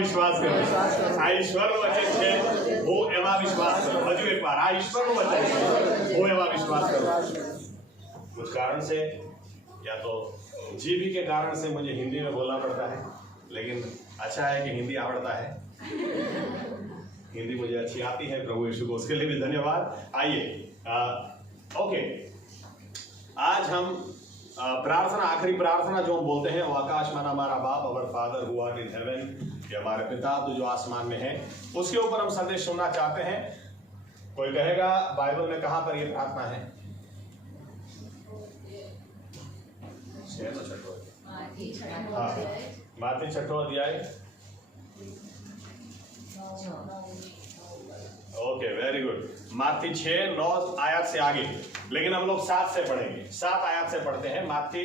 વિશ્વાસ કરો. આ ઈશ્વરનું વચન છે, હું એમાં વિશ્વાસ કરું. હજુ એક વાર, આ ઈશ્વરનું વચન છે, હું એમાં વિશ્વાસ કરું. कुछ कारण से या तो जीवी के कारण से मुझे हिंदी में बोलना पड़ता है, लेकिन अच्छा है कि हिंदी आवड़ता है. हिंदी मुझे अच्छी आती है, प्रभु यीशु को उसके लिए भी धन्यवाद. आइए, ओके, आज हम प्रार्थना, आखिरी प्रार्थना जो हम बोलते हैं वो आकाश माना हमारा बाप, our father who art in heaven, ये हमारे पिता तो जो आसमान में है, उसके ऊपर हम संदेश सुनना चाहते हैं. कोई कहेगा बाइबल में कहां पर ये प्रार्थना है? माथी 6 अध्याय. Okay, very good. माथी 6-9 आयत से आगे, लेकिन हम लोग 7 से पढ़ेंगे. 7 आयत से पढ़ते हैं. माथी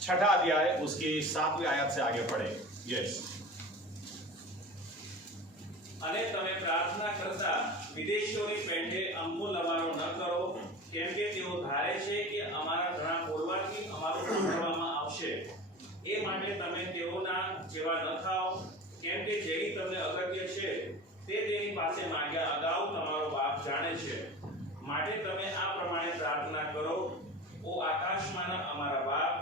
6 अध्याय उसकी 7वीं आयत से आगे पढ़ेंगे. यस. અને તમે પ્રાર્થના કરતા વિદેશીઓની પેઠે અમો લવારો ન કરો, કેમ કે તેઓ ધારે છે કે અમારા ઘણા બોલવાથી અમારું સાંભળવામાં આવશે. એ માટે તમે તેઓના જેવા ન થાઓ, કેમ કે જેની તમને અગત્ય છે તે તેની પાસે માંગ્યા અગાઉ તમારો બાપ જાણે છે. માટે તમે આ પ્રમાણે પ્રાર્થના કરો: ઓ આકાશમાંના અમારા બાપ,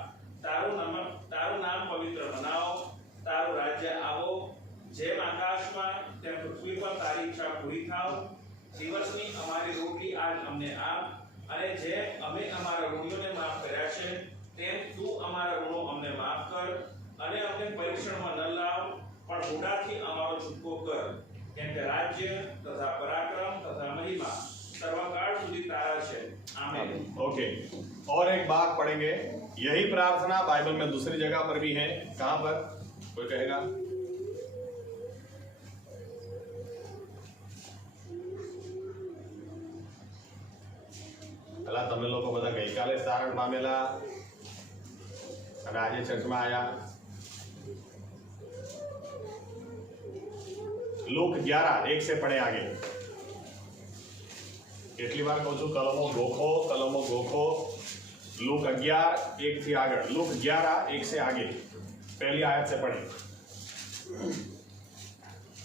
તારું નામ પવિત્ર બનાવો, તારું રાજ્ય આવો, જેમ આકાશમાં તેમ પૃથ્વી પર તારી ઈચ્છા પૂરી થાવ. દિવસની અમારી રોટલી આજ અમને આપ, અને જેમ અમે અમારા ઋણીઓને માફ કર્યા છે તેમ તું અમારા ઋણો અમને માફ કર, અને અમને પરીક્ષણમાં ન લાવ, પણ બુરાથી અમારો છૂટકો કર. કેમ કે રાજ્ય તથા પરાક્રમ તથા મહિમા सर्वकाल સુધી તારા છે. आमीन. ओके, और एक बात पढ़ेंगे. यही प्रार्थना बाइबल में दूसरी जगह पर भी है. कहां पर? कोई कहेगा? ભલા તમે લોકો બધા ગઈકાલે સારણ પામેલા અને આજે ચર્ચમાં આયા. लूक 11:1 से पढ़े आगे. કેટલી વાર કહું છું, કલમો ગોખો. लूक 11:1 થી આગળ. लूक 11:1 से आगे पहली आयत से पढ़े.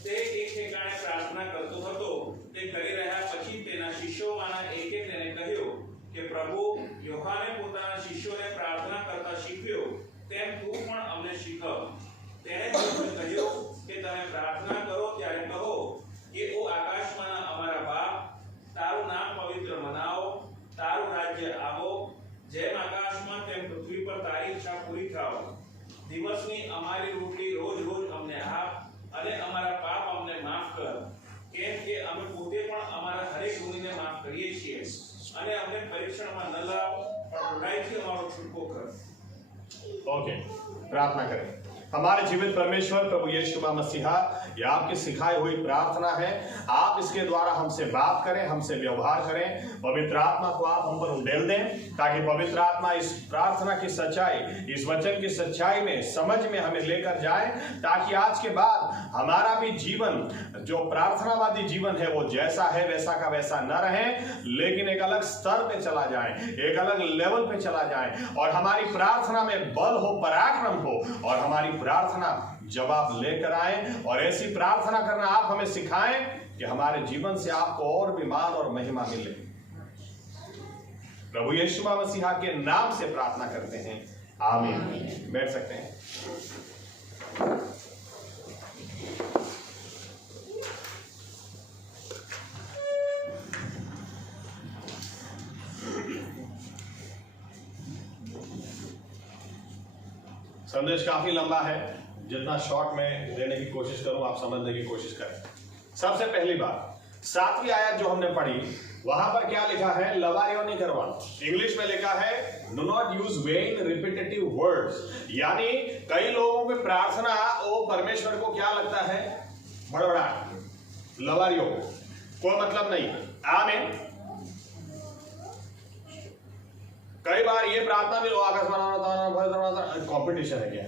તે એક ઠેકાણે પ્રાર્થના કરતો હતો. તે કરી રહ્યા પછી તેના શિષ્યોમાંના એકે તેને કહ્યું કે પ્રભુ, યોહાને પોતાના શિષ્યોને પ્રાર્થના કરતા શીખ્યો તેમ તું પણ અમને શીખવ. તેણે તેમને કહ્યું કે તમે પ્રાર્થના કરો ત્યારે કહો કે ઓ આકાશમાંના અમારા બાપ, તારું નામ પવિત્ર મનાવો, તારું રાજ્ય આવો, જેમ આકાશમાં તેમ પૃથ્વી પર તારી ઈચ્છા પૂરી થાવ. દિવસની અમારી રોટલી રોજ રોજ અમને આપ, અને અમારા પાપ અમને માફ કર, કેમ કે અમે પોતે પણ અમારા હરેક ગુનેને માફ કરીએ છીએ. અને અમને પરીક્ષણમાં ન લાવ, પણ બુરાઈથી અમારો છૂટકો કર. ओके, प्रार्थना करें. हमारे जीवित परमेश्वर प्रभु यीशु मसीहा, ये आपकी सिखाई हुई प्रार्थना है. आप इसके द्वारा हमसे बात करें, हमसे व्यवहार करें. पवित्र आत्मा को आप हम पर उंडेल दें, ताकि पवित्र आत्मा इस प्रार्थना की सच्चाई, इस वचन की सच्चाई में, समझ में हमें लेकर जाए, ताकि आज के बाद हमारा भी जीवन, जो प्रार्थनावादी जीवन है, वो जैसा है वैसा का वैसा न रहे, लेकिन एक अलग स्तर पे चला जाए, एक अलग लेवल पे चला जाए, और हमारी प्रार्थना में बल हो, पराक्रम हो, और हमारी प्रार्थना जवाब लेकर आए. और ऐसी प्रार्थना करना आप हमें सिखाएं कि हमारे जीवन से आपको और भी मान और महिमा मिले. प्रभु यीशु मसीहा के नाम से प्रार्थना करते हैं. आमीन. बैठ सकते हैं. संदेश काफी लंबा है, जितना शॉर्ट में देने की कोशिश करूं आप समझने की कोशिश करें. सबसे पहली बात, 7वीं आयत जो हमने पढ़ी, वहां पर क्या लिखा है? लवारियों नहीं करवाना. इंग्लिश में लिखा है do not use when repetitive words. यानी कई लोगों की प्रार्थना वो परमेश्वर को क्या लगता है? बड़बड़ा. लवारियों को कोई मतलब नहीं. आमीन. कई बार ये प्रार्थना भी कंपटीशन है क्या?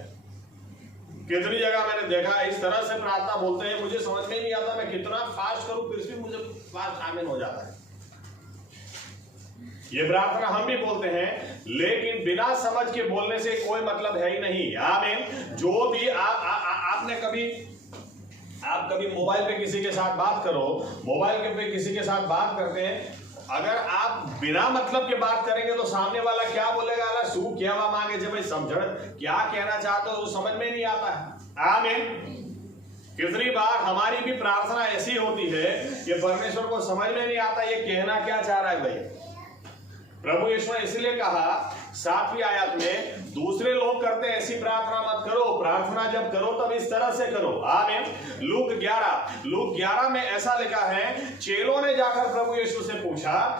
कितनी जगह मैंने देखा इस तरह से प्रार्थना बोलते हैं, मुझे समझ में नहीं आता मैं कितना फास्ट करूं, फिर भी मुझे फास्ट आमीन हो जाता है. ये प्रार्थना हम भी बोलते हैं, लेकिन बिना समझ के बोलने से कोई मतलब है ही नहीं. आमीन. जो भी आपने कभी आप कभी मोबाइल पे किसी के साथ बात करो, मोबाइल पे किसी के साथ बात करते हैं, अगर आप बिना मतलब के बात करेंगे तो सामने वाला क्या बोलेगा, अला शू क्या मांगे जब भाई समझ क्या कहना चाहते हो, समझ में नहीं आता है। आमीन। कितनी बार हमारी भी प्रार्थना ऐसी होती है कि परमेश्वर को समझ में नहीं आता ये कहना क्या चाह रहा है भाई। प्रभु यीशु ने इसलिए कहा 7वीं आयत में, दूसरे लोग करते ऐसी प्रार्थना मत करो, प्रार्थना जब करो तब इस तरह से करो। आमीन। लूक 11 में ऐसा लिखा है, चेलों ने जाकर प्रभु यीशु से पूछा,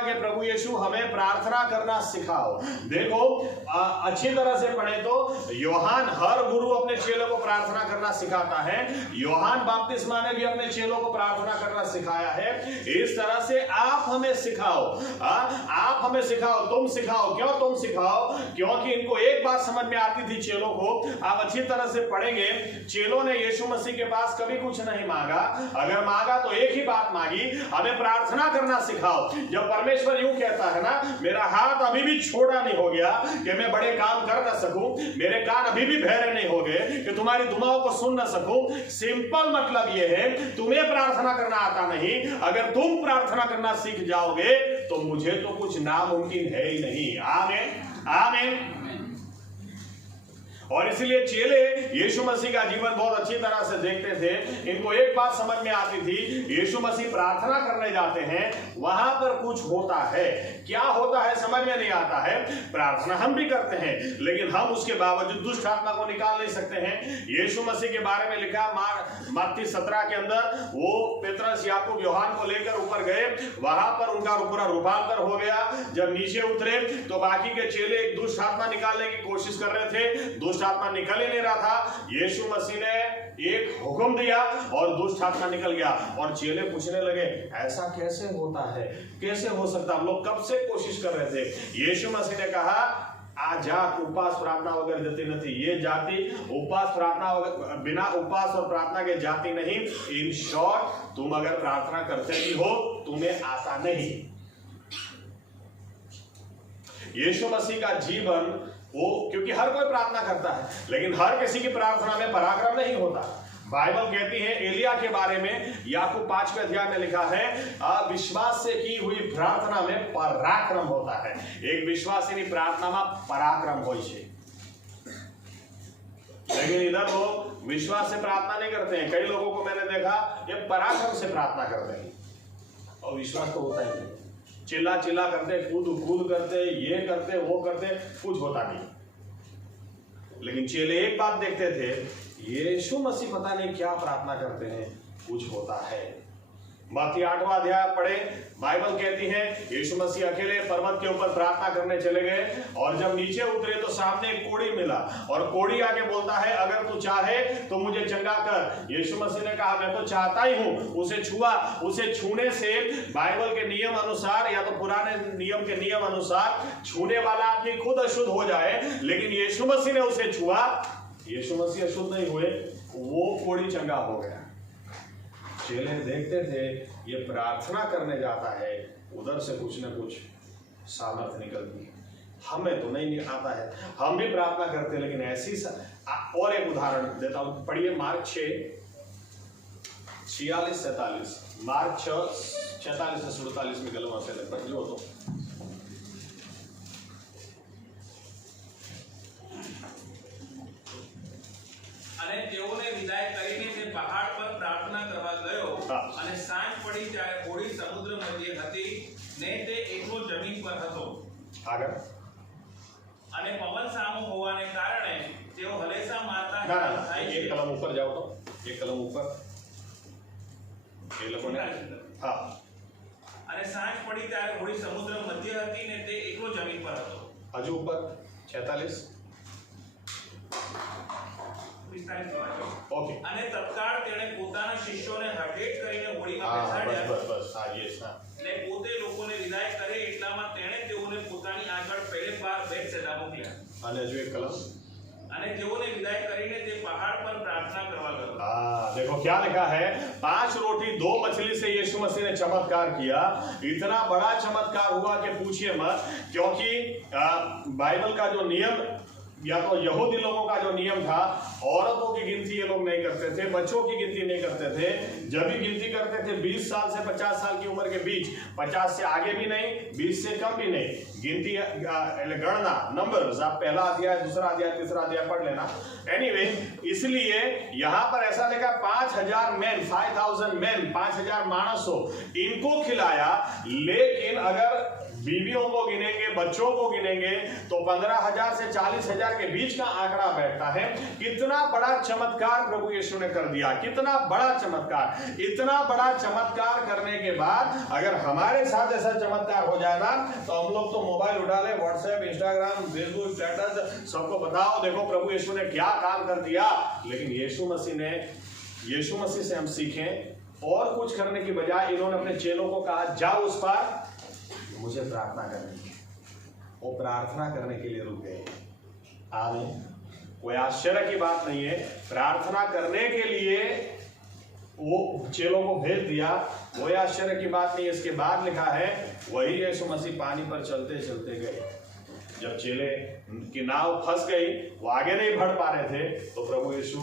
कि प्रभु यीशु हमें प्रार्थना करना सिखाओ। देखो अच्छी तरह से पढ़े तो यूहन्ना हर गुरु अपने चेलों को प्रार्थना करना सिखाता है। यूहन्ना बपतिस्मा ने भी अपने चेलों को प्रार्थना करना सिखाया है। इस तरह से आप हमें सिखाओ, आप हमें सिखाओ, तुम सिखाओ। क्यों तुम सिखाओ? क्योंकि इनको एक बात समझ में आती थी चेलों को। आप अच्छी तरह से पढ़ेंगे, चेलों ने यीशु मसीह के पास कभी कुछ नहीं मांगा, अगर मांगा तो एक ही बात मांगी, हमें प्रार्थना करना सिखाओ। जब परमेश्वर यूं कहता है ना, मेरा हाथ अभी भी छोटा नहीं हो गया कि मैं बड़े काम कर ना सकूं, मेरे कान अभी भी बहरे नहीं हो गए कि तुम्हारी दुआओं को सुन ना सकूं, सिंपल मतलब यह है, तुम्हें प्रार्थना करना आता नहीं, अगर तुम प्रार्थना करना सीख जाओगे तो मुझे तो कुछ नामुमकिन है ही नहीं। आमीन, आमीन। और इसलिए चेले यीशु मसीह का जीवन बहुत अच्छी तरह से देखते थे। इनको एक बात समझ में आती थी, यीशु मसीह प्रार्थना करने जाते हैं, वहां पर कुछ होता है। क्या होता है समझ में नहीं आता है। प्रार्थना हम भी करते हैं, लेकिन हम उसके बावजूद दुष्ट आत्मा को निकाल नहीं सकते हैं। यीशु मसीह के बारे में लिखा मत्ती 17 के अंदर, वो पेत्रस, याकूब, यूहन्ना को लेकर ऊपर गए, वहां पर उनका पूरा रूपांतर हो गया। जब नीचे उतरे तो बाकी के चेले एक दुष्ट आत्मा निकालने की कोशिश कर रहे थे, दुष्ट आत्मा निकल ही नहीं रहा था। यीशु मसीह ने एक हुक्म दिया और दुष्ट आत्मा निकल गया। और चेले पूछने लगे, ऐसा कैसे होता है, कैसे हो सकता? हम लोग कब से कोशिश कर रहे थे। यीशु मसीह ने कहा, आ जा, उपास प्रार्थना वगैरह जाती नहीं। ये जाति उपास प्रार्थना बिना उपास और प्रार्थना के जाति नहीं। इन शॉर्ट, तुम अगर प्रार्थना करते भी हो, तुम्हें आता नहीं। यीशु मसीह का जीवन वो, क्योंकि हर कोई प्रार्थना करता है, लेकिन हर किसी की प्रार्थना में पराक्रम नहीं होता। बाइबल कहती है एलिया के बारे में, याकूब 5वें अध्याय में लिखा है, विश्वास से की हुई प्रार्थना में पराक्रम होता है। एक विश्वासी प्रार्थना में पराक्रम हो छे, लेकिन इधर लोग विश्वास से प्रार्थना नहीं करते हैं। कई लोगों को मैंने देखा, ये पराक्रम से प्रार्थना करते हैं और विश्वास तो होता ही नहीं। चिल्ला चिल्ला करते, कूद करते, ये करते, वो करते, कुछ होता नहीं। लेकिन चेले एक बात देखते थे, यीशु मसीह पता नहीं क्या प्रार्थना करते हैं, कुछ होता है। मत्ती 8वां अध्याय पढ़े, बाइबल कहती है यीशु मसीह अकेले पर्वत के ऊपर प्रार्थना करने चले गए, और जब नीचे उतरे तो सामने एक कोढ़ी मिला, और कोढ़ी आके बोलता है, अगर तू चाहे तो मुझे चंगा कर। यीशु मसीह ने कहा, मैं तो चाहता ही हूं। उसे छुआ। उसे छूने से बाइबल के नियम अनुसार या तो पुराने नियम के नियम अनुसार छूने वाला आदमी खुद अशुद्ध हो जाए, लेकिन यीशु मसीह ने उसे छुआ, यीशु मसीह अशुद्ध नहीं हुए, वो कोढ़ी चंगा हो गया। चेले देखते थे, ये प्रार्थना करने जाता है, उधर से कुछ न कुछ सामर्थ निकलती है। हमें तो नहीं आता है, हम भी प्रार्थना करते हैं, लेकिन ऐसी और एक उदाहरण देता हूं, पढ़िए मार्क 6:46-47, मार्क 6:46 से 47 में गलवा से लगभग जो तो અને તેઓને વિદાય કરીને તે પહાડ પર પ્રાર્થના કરવા ગયો અને સાંજ પડી ત્યારે હોડી સમુદ્ર મધ્યે હતી ને તે એકલો જમીન પર હતો આગળ અને પવન સામો હોવાને કારણે તેઓ હલેસા મારતા થાય છે। એક કલમ ઉપર જાઓ તો, એક કલમ ઉપર, એ લોકોને હા। અને સાંજ પડી ત્યારે હોડી સમુદ્ર મધ્યે હતી ને તે એકલો જમીન પર હતો। હજુ ઉપર 46 ઓકે। અને તત્કાળ તેણે પોતાના શિષ્યોને હઠેટ કરીને હોડીમાં બેસાડ્યા બસ હા યસ હા ને પોતે લોકોને વિદાય કરે એટલામાં તેણે તેઓને પોતાની આગળ પહેલે બાર બેથસેદા મોકલ્યા। અને હજુ એક કલમ, અને તેઓને વિદાય કરીને તે પહાડ પર प्रार्थना करवा गयो। हाँ, देखो क्या लिखा है, 5 रोटी 2 मछली से यीशु मसीह ने चमत्कार किया। इतना बड़ा चमत्कार हुआ कि पूछिए मत, क्योंकि बाइबल का जो या तो यहूदी लोगों का जो नियम था, औरतों की गिनती ये लोग नहीं करते थे, बच्चों की गिनती नहीं करते थे। जब भी गिनती करते थे 20 साल से 50 साल की उम्र के बीच, 50 से आगे भी नहीं, 20 से कम भी नहीं। गिनती गणना नंबर्स, आप पहला अध्याय, दूसरा अध्याय, तीसरा अध्याय पढ़ लेना। एनीवे, इसलिए यहां पर ऐसा लिखा 5000 मैन, 5000 मैन, 5000 मानसों इनको खिलाया। लेकिन अगर बीवियों को गिनेंगे, बच्चों को गिनेंगे तो 15,000 से 40,000 के बीच का आंकड़ा बैठता है। कितना बड़ा चमत्कार प्रभु यीशु ने कर दिया, कितना बड़ा चमत्कार। इतना बड़ा चमत्कार करने के बाद अगर हमारे साथ ऐसा चमत्कार हो जाए ना, तो हम लोग तो मोबाइल उठा ले, व्हाट्सएप, इंस्टाग्राम, फेसबुक, स्टेटस, सबको बताओ देखो प्रभु यीशु ने क्या काम कर दिया। लेकिन यीशु मसीह से हम सीखें, और कुछ करने की बजाय इन्होंने अपने चेलों को कहा जाओ उस पार, मुझे प्रार्थना करनी है। वो प्रार्थना करने के लिए रुक गए। आमीन। कोई आश्चर्य की बात नहीं है, प्रार्थना करने के लिए वो चेलों को भेज दिया, कोई आश्चर्य की बात नहीं है। इसके बाद लिखा है वही यीशु मसीह पानी पर चलते चलते गए। जब चेले की नाव फंस गई, वो आगे नहीं बढ़ पा रहे थे, तो प्रभु यीशु,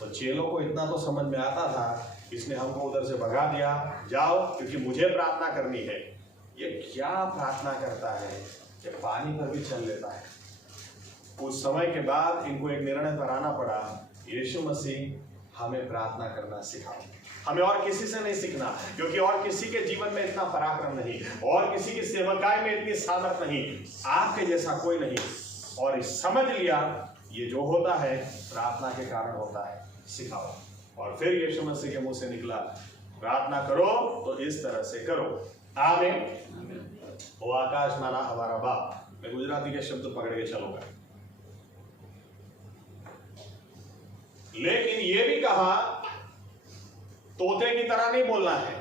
तो चेलों को इतना तो समझ में आता था, इसने हमको उधर से भगा दिया, जाओ क्योंकि मुझे प्रार्थना करनी है। ये क्या प्रार्थना करता है, ये पानी पर भी चल लेता है। कुछ समय के बाद इनको एक निर्णय पर आना पड़ा, यीशु मसीह हमें प्रार्थना करना सिखाओ। हमें और किसी से नहीं सीखना, क्योंकि और किसी के जीवन में इतना पराक्रम नहीं, और किसी की सेवकाई में इतनी सामर्थ नहीं, आपके जैसा कोई नहीं। और समझ लिया ये जो होता है प्रार्थना के कारण होता है, सिखाओ। और फिर यीशु मसीह के मुंह से निकला, प्रार्थना करो तो इस तरह से करो। आमीन। वो आकाश माना हमारा बाप। मैं गुजराती के शब्द पकड़ के चलूंगा। लेकिन ये भी कहा तोते की तरह नहीं बोलना है।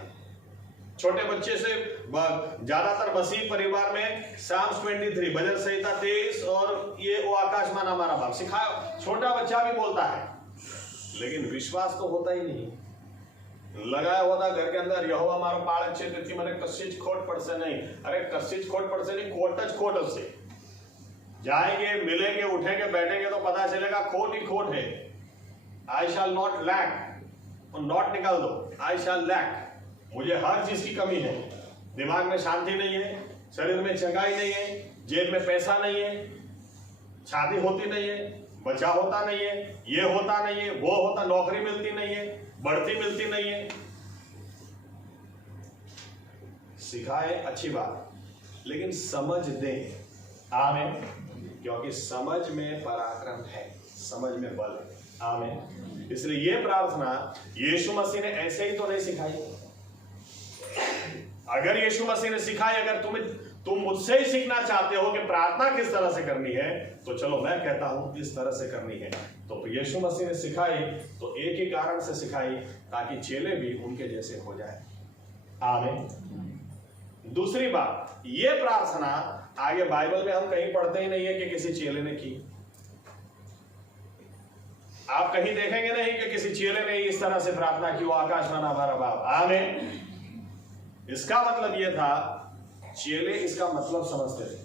छोटे बच्चे से ज्यादातर मसीह परिवार में साम्स 23, भजन संहिता 23 और ये वो आकाश माना हमारा बाप सिखाया। छोटा बच्चा भी बोलता है, लेकिन विश्वास तो होता ही नहीं। लगाया हुआ था घर के अंदर, यहोवा हमारा पाल क्षेत्र थी, मैंने कशिश खोट पड़ से नहीं, अरे कशिश खोट पड़ से नहीं, खोट से जाएंगे, मिलेंगे, उठेंगे, बैठेंगे तो पता चलेगा खोट ही खोट है। आई शैल नॉट लैक, नॉट निकाल दो, आई शैल लैक। मुझे हर चीज की कमी है। दिमाग में शांति नहीं है, शरीर में चंगाई नहीं है, जेब में पैसा नहीं है, शादी होती नहीं है, बच्चा होता नहीं है, ये होता नहीं है, वो होता, नौकरी मिलती नहीं है, बढ़ती मिलती नहीं है। सिखाए अच्छी बात, लेकिन समझ दें। आमीन। क्योंकि समझ में पराक्रम है, समझ में बल है। आमीन। इसलिए ये प्रार्थना यीशु मसीह ने ऐसे ही तो नहीं सिखाई। अगर यीशु मसीह ने सिखाई, अगर तुम मुझसे ही सीखना चाहते हो कि प्रार्थना किस तरह से करनी है, तो चलो मैं कहता हूं इस तरह से करनी है। तो यीशु मसीह ने सिखाई तो एक ही कारण से सिखाई, ताकि चेले भी उनके जैसे हो जाए। आमीन। दूसरी बात, ये प्रार्थना आगे बाइबल में हम कहीं पढ़ते ही नहीं है कि किसी चेले ने की। आप कहीं देखेंगे नहीं कि किसी चेले ने इस तरह से प्रार्थना की, वो आकाश माना हमारा बाप। आमीन। इसका मतलब यह था, चेले इसका मतलब समझते थे।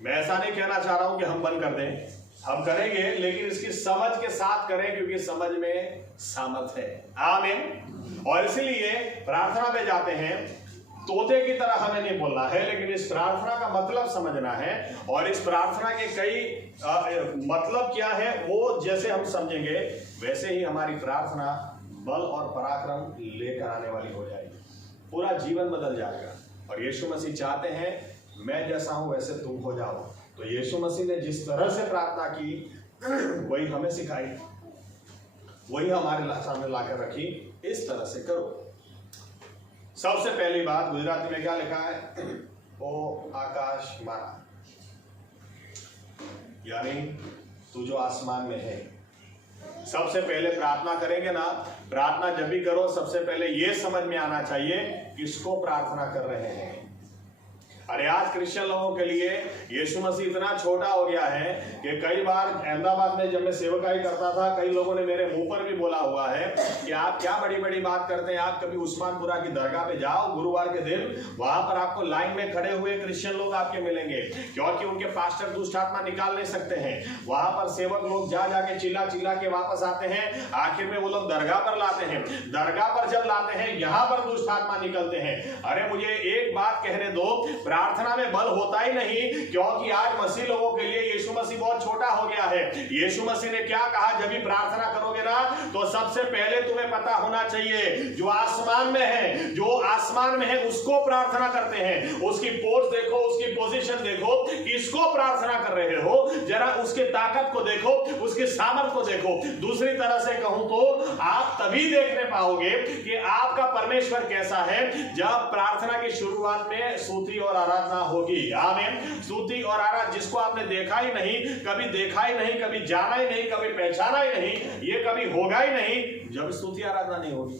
मैं ऐसा नहीं कहना चाह रहा हूं कि हम बंद कर दें, हम करेंगे, लेकिन इसकी समझ के साथ करें, क्योंकि समझ में सामर्थ है। आमीन। और इसलिए प्रार्थना में जाते हैं, तोते की तरह हमें नहीं बोलना है, लेकिन इस प्रार्थना का मतलब समझना है। और इस प्रार्थना के कई मतलब क्या है, वो जैसे हम समझेंगे वैसे ही हमारी प्रार्थना बल और पराक्रम लेकर आने वाली हो जाएगी, पूरा जीवन बदल जाएगा। और यीशु मसीह चाहते हैं मैं जैसा हूं वैसे तुम हो जाओ। तो यीशु मसीह ने जिस तरह से प्रार्थना की वही हमें सिखाई, वही हमारे सामने लाकर रखी, इस तरह से करो। सबसे पहली बात, गुजराती में क्या लिखा है, ओ आकाश माना, यानी तू जो आसमान में है। सबसे पहले प्रार्थना करेंगे ना, प्रार्थना जब भी करो सबसे पहले यह समझ में आना चाहिए किसको प्रार्थना कर रहे हैं। अरे आज क्रिश्चियन लोगों के लिए यीशु मसीह इतना छोटा हो गया है कि कई बार अहमदाबाद में जब मैं सेवकाई करता था, कई लोगों ने मेरे मुंह पर भी बोला हुआ है कि आप क्या बड़ी बड़ी बात करते हैं, आप कभी उस्मानपुरा की दरगाह पे जाओ गुरुवार के दिन, वहां पर आपको लाइन में खड़े हुए क्रिश्चियन लोग आपके मिलेंगे, क्योंकि उनके पास्टर दुष्ट आत्मा निकाल नहीं सकते हैं। वहां पर सेवक लोग जा जाके चिल्ला चिल्ला के वापस आते हैं, आखिर में वो लोग दरगाह पर लाते हैं, दरगाह पर जब लाते हैं यहाँ पर दुष्ट आत्मा निकलते हैं। अरे मुझे एक बात कहने दो, प्रार्थना में बल होता ही नहीं, क्योंकि आज मसीह लोगों के लिए यीशु मसीह बहुत छोटा हो गया है। यीशु मसीह ने क्या कहा, जब भी प्रार्थना करोगे ना तो सबसे पहले तुम्हें पता होना चाहिए जो आसमान में है, जो आसमान में है उसको प्रार्थना करते हैं। उसकी पोस्ट देखो, उसकी पोजीशन देखो, किसको प्रार्थना कर रहे हो, जरा उसकी ताकत को देखो, उसकी सामर्थ को देखो। दूसरी तरह से कहूं तो आप तभी देखने पाओगे कि आपका परमेश्वर कैसा है जब प्रार्थना की शुरुआत में स्तुति और आराधना होगी। आमीन। स्तुति और आराधना जिसको आपने देखा ही नहीं, कभी देखा ही नहीं, कभी जाना ही नहीं, कभी पहचाना ही नहीं, ये कभी होगा ही नहीं जब स्तुति आराधना नहीं होगी।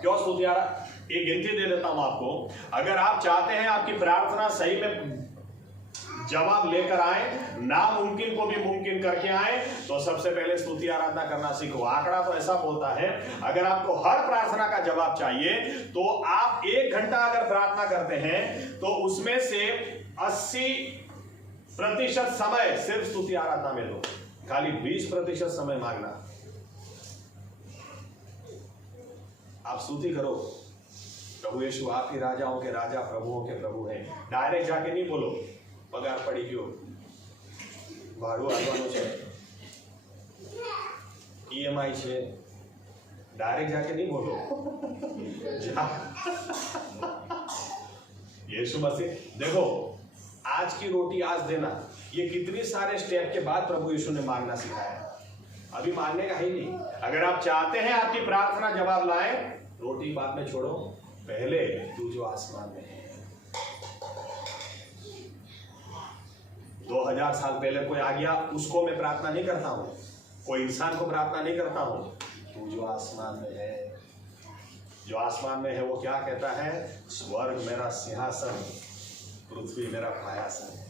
क्यों स्तुति आराधना? एक गिनती दे देता हूं आपको। अगर आप चाहते हैं आपकी प्रार्थना सही में जवाब लेकर आए, नामुमकिन को भी मुमकिन करके आए, तो सबसे पहले स्तुति आराधना करना सीखो। आंकड़ा तो ऐसा बोलता है, अगर आपको हर प्रार्थना का जवाब चाहिए तो आप 1 घंटा अगर प्रार्थना करते हैं तो उसमें से 80% समय सिर्फ स्तुति आराधना में दो, खाली 20% समय मांगना। आप स्तुति करो, प्रभु यीशु आप ही राजाओं के राजा, प्रभुओं के प्रभु हैं। डायरेक्ट जाके नहीं बोलो પગાર પડી ગયો, ભાડું આપવાનું છે, EMI છે, डायरेक्ट जाके नहीं बोलो। यीशु मसीह देखो, आज की रोटी आज देना, ये कितने सारे स्टेप के बाद प्रभु यीशु ने मांगना सिखाया है। अभी मांगने का ही नहीं। अगर आप चाहते हैं आपकी प्रार्थना जवाब लाए, रोटी बाद में छोड़ो, पहले तू जो आसमान में है। 2000 साल पहले कोई आ गया, उसको मैं प्रार्थना नहीं करता हूं, कोई इंसान को प्रार्थना नहीं करता हूं। तू जो आसमान में है, जो आसमान में है वो क्या कहता है, स्वर्ग मेरा सिंहासन, पृथ्वी मेरा पायासन है।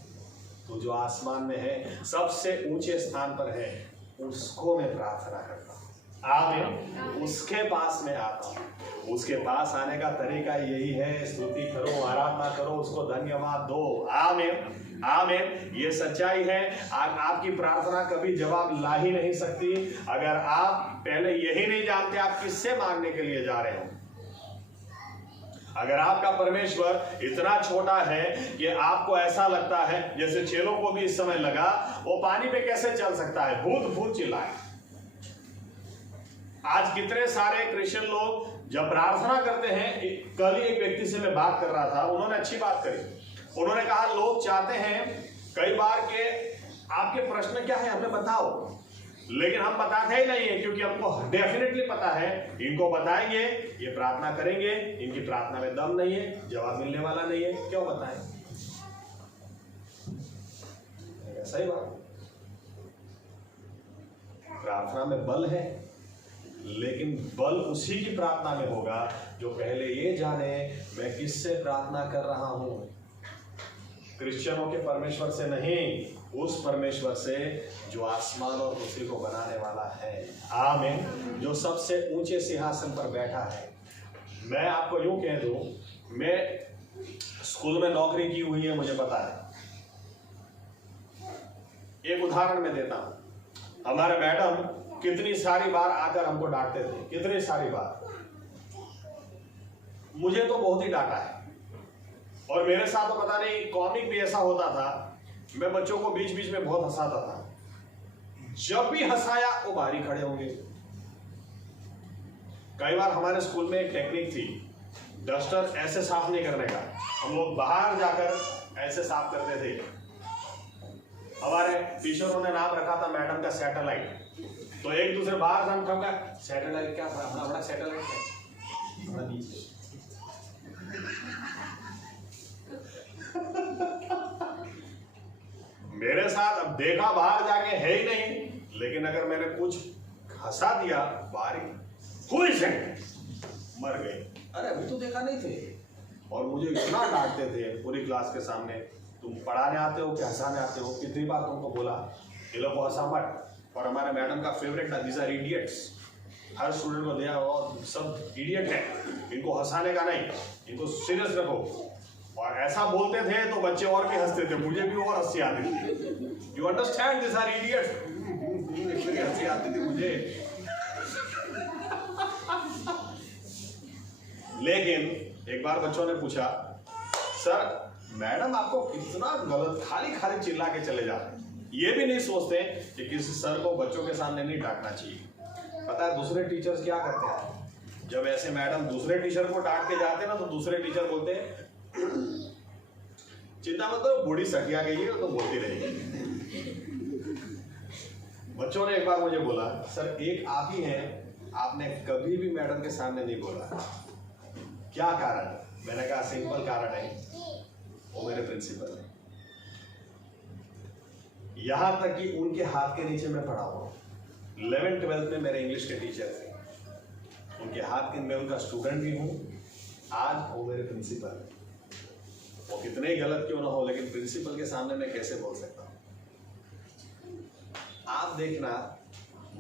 तू जो आसमान में है, सबसे ऊंचे स्थान पर है, उसको मैं प्रार्थना करता हूं। आमीन। उसके पास में आता हूं। उसके पास आने का तरीका यही है, स्तुति करो, आराधना करो, उसको धन्यवाद दो। आमीन। आमीन। ये सच्चाई है। आपकी प्रार्थना कभी जवाब ला ही नहीं सकती अगर आप पहले यही नहीं जानते आप किससे मांगने के लिए जा रहे हो। अगर आपका परमेश्वर इतना छोटा है कि आपको ऐसा लगता है, जैसे चेलों को भी इस समय लगा, वो पानी पे कैसे चल सकता है, भूत भूत चिल्लाए। आज कितने सारे क्रिश्चियन लोग जब प्रार्थना करते हैं, कल ही एक व्यक्ति से मैं बात कर रहा था, उन्होंने अच्छी बात करी। उन्होंने कहा लोग चाहते हैं कई बार के आपके प्रश्न क्या है हमें बताओ, लेकिन हम बताते ही नहीं है, क्योंकि हमको डेफिनेटली पता है इनको बताएंगे ये प्रार्थना करेंगे, इनकी प्रार्थना में दम नहीं है, जवाब मिलने वाला नहीं है, क्यों बताएं। सही बात, प्रार्थना में बल है, लेकिन बल उसी की प्रार्थना में होगा जो पहले ये जाने मैं किससे प्रार्थना कर रहा हूं। क्रिश्चियनों के परमेश्वर से नहीं, उस परमेश्वर से जो आसमान और पृथ्वी को बनाने वाला है। आमीन। जो सबसे ऊंचे सिंहासन पर बैठा है। मैं आपको यूं कह दूं, मैं स्कूल में नौकरी की हुई है, मुझे पता है। एक उदाहरण मैं देता हूं। हमारे मैडम कितनी सारी बार आकर हमको डांटते थे, कितनी सारी बार। मुझे तो बहुत ही डांटा है, और मेरे साथ तो पता नहीं कॉमिक भी ऐसा होता था, मैं बच्चों को बीच बीच में बहुत हंसाता था। जब भी हंसाया वो बाहर ही खड़े होंगे। कई बार हमारे स्कूल में एक टेक्निक थी, डस्टर ऐसे साफ नहीं करने का, हम लोग बाहर जाकर ऐसे साफ करते थे। हमारे टीचरों ने नाम रखा था मैडम का सैटेलाइट। तो एक दूसरे बाहर हम कहा सैटेलाइट क्या था, अपना सैटेलाइट है नीचे। मेरे साथ अब देखा बाहर जाके है ही नहीं, लेकिन अगर मैंने कुछ हंसा दिया बाहर ही, मर गए। अरे अभी तो देखा नहीं थे, और मुझे इतना डांटते थे पूरी क्लास के सामने, तुम पढ़ाने आते हो कि हंसाने आते हो? कितनी बार तुमको बोला ये लोग को हंसा मत। और हमारे मैडम का फेवरेट था, दीज आर इडियट्स। हर स्टूडेंट को दिया और सब इडियट है, इनको हंसाने का नहीं, इनको सीरियस रखो। और ऐसा बोलते थे तो बच्चे और भी हंसते थे, मुझे भी और हंसी आती थी। You understand, these are idiots. हंसी आती थी मुझे। लेकिन एक बार बच्चों ने पूछा, सर मैडम आपको कितना गलत, खाली खाली चिल्ला के चले जा रहे हैं। ये भी नहीं सोचते कि किसी सर को बच्चों के सामने नहीं डांटना चाहिए। पता है दूसरे टीचर्स क्या करते हैं? जब ऐसे मैडम दूसरे टीचर को डांट के जाते हैं ना, तो दूसरे टीचर बोलते हैं चिंता मत करो, बूढ़ी सटिया गई है तो बोलती रहेगी। बच्चों ने एक बार मुझे बोला, सर एक आप ही हैं, आपने कभी भी मैडम के सामने नहीं बोला, क्या कारण? मैंने कहा सिंपल कारण है, वो मेरे प्रिंसिपल है। यहां तक कि उनके हाथ के नीचे मैं पढ़ा हुआ। 11th-12th में मेरे इंग्लिश के टीचर थे, उनके हाथ के, मैं उनका स्टूडेंट भी हूं। आज वो मेरे प्रिंसिपल है। वो कितने ही गलत क्यों ना हो, लेकिन प्रिंसिपल के सामने मैं कैसे बोल सकता हूं? आप देखना,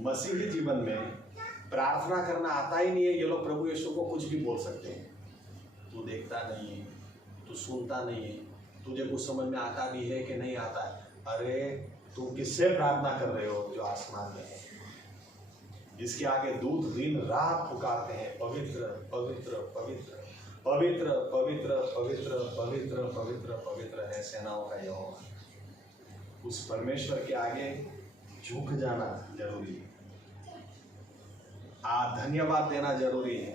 मसीही जीवन में प्रार्थना करना आता ही नहीं है। ये लोग प्रभु यीशु को कुछ भी बोल सकते हैं, तू देखता नहीं है, तू सुनता नहीं है, तुझे कुछ समझ में आता भी है कि नहीं आता है। अरे तुम किससे प्रार्थना कर रहे हो? जो आसमान में है, जिसके आगे दूत दिन रात पुकारते हैं, पवित्र पवित्र पवित्र पवित्र पवित्र पवित्र पवित्र पवित्र पवित्र है सेनाओं का यहोवा। उस परमेश्वर के आगे झुक जाना जरूरी है, धन्यवाद देना जरूरी है,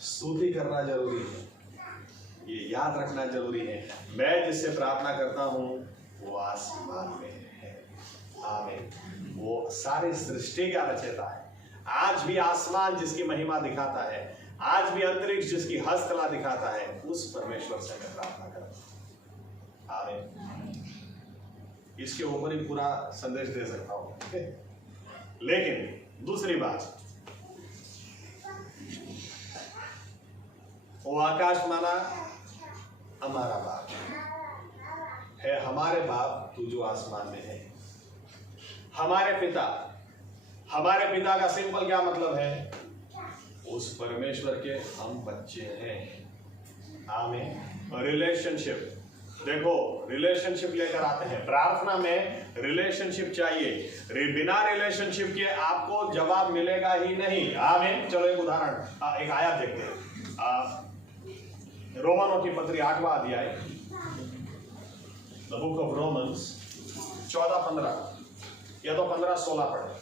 स्तुति करना जरूरी है, ये याद रखना जरूरी है। मैं जिससे प्रार्थना करता हूं वो आसमान में है। आमीन। वो सारी सृष्टि का रचयिता है। आज भी आसमान जिसकी महिमा दिखाता है, आज भी अंतरिक्ष जिसकी हस्तकला दिखाता है, उस परमेश्वर से मैं प्रार्थना करता हूं। आमीन। इसके ऊपर ही पूरा संदेश दे सकता हूं। लेकिन दूसरी बात, वो आकाश माना हमारा बाप है, हमारे बाप तू जो आसमान में है। हमारे पिता, हमारे पिता का सिंपल क्या मतलब है? उस परमेश्वर के हम बच्चे हैं। आमीन। रिलेशनशिप, देखो रिलेशनशिप लेकर आते हैं। प्रार्थना में रिलेशनशिप चाहिए, बिना रिलेशनशिप के आपको जवाब मिलेगा ही नहीं। आमीन। चलो एक उदाहरण, एक आयत देखते हैं। रोमनों की पत्री 8वां अध्याय, द बुक ऑफ रोमन्स 14-15 या तो 15-16 पढ़े।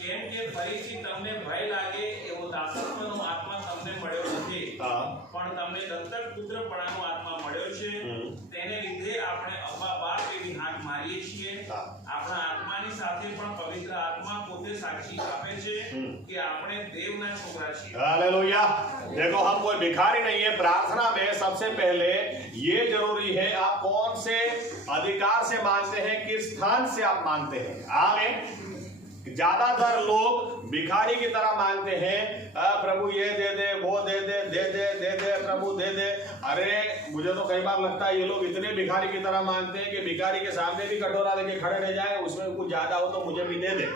કેમ કે ફરીથી તમને ભય લાગે એવો દાસત્વનો આત્મા તમને મળ્યો નથી, પણ તમને દત્તક પુત્રપણાનો આત્મા મળ્યો છે। તેને લીધે આપણે અબ્બા બાપ એવી હાક મારીએ છીએ। આપણા આત્માની સાથે પણ પવિત્ર આત્મા પોતે સાક્ષી આપે છે કે આપણે દેવના છોકરા છીએ। हालेलुया। देखो हम कोई भिखारी नहीं है। प्रार्थना में सबसे पहले ये जरूरी है, आप कौन से अधिकार से मांगते हैं, किस स्थान से आप मांगते हैं। आमीन। ज्यादातर लोग भिखारी की तरह मांगते हैं, प्रभु ये दे दे, वो दे दे, दे दे दे दे, प्रभु दे दे। अरे मुझे तो कई बार लगता है ये लोग इतने भिखारी की तरह मांगते हैं कि भिखारी के सामने भी कटोरा लेके खड़े रह जाए, उसमें कुछ ज्यादा हो तो मुझे भी दे दे।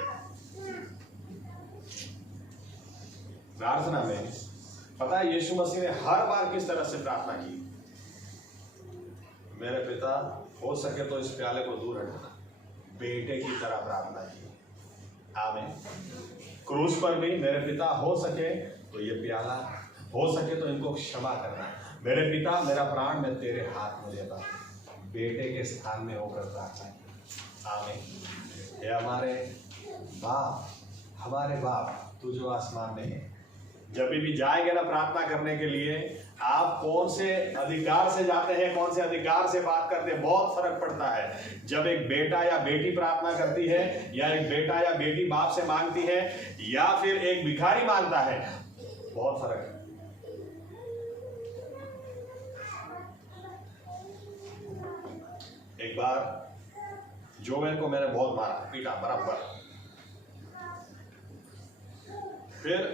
प्रार्थना में पता है यीशु मसीह ने हर बार किस तरह से प्रार्थना की? मेरे पिता हो सके तो इस प्याले को दूर हटाना, बेटे की तरह प्रार्थना की। आमीन। क्रूस पर भी मेरे पिता हो सके तो ये प्याला, हो सके तो इनको क्षमा करना। मेरे पिता मेरा प्राण मैं तेरे हाथ में देता हूं। बेटे के स्थान में होकर प्रार्थना की। आमीन। ये हमारे बाप, हमारे बाप तू जो आसमान में है। जब भी जाएंगे ना प्रार्थना करने के लिए, आप कौन से अधिकार से जाते हैं, कौन से अधिकार से बात करते हैं, बहुत फर्क पड़ता है। जब एक बेटा या बेटी प्रार्थना करती है, या एक बेटा या बेटी बाप से मांगती है, या फिर एक भिखारी मांगता है, बहुत फर्क है। एक बार जोवेल को मैंने बहुत मारा, पीटा बराबर, फिर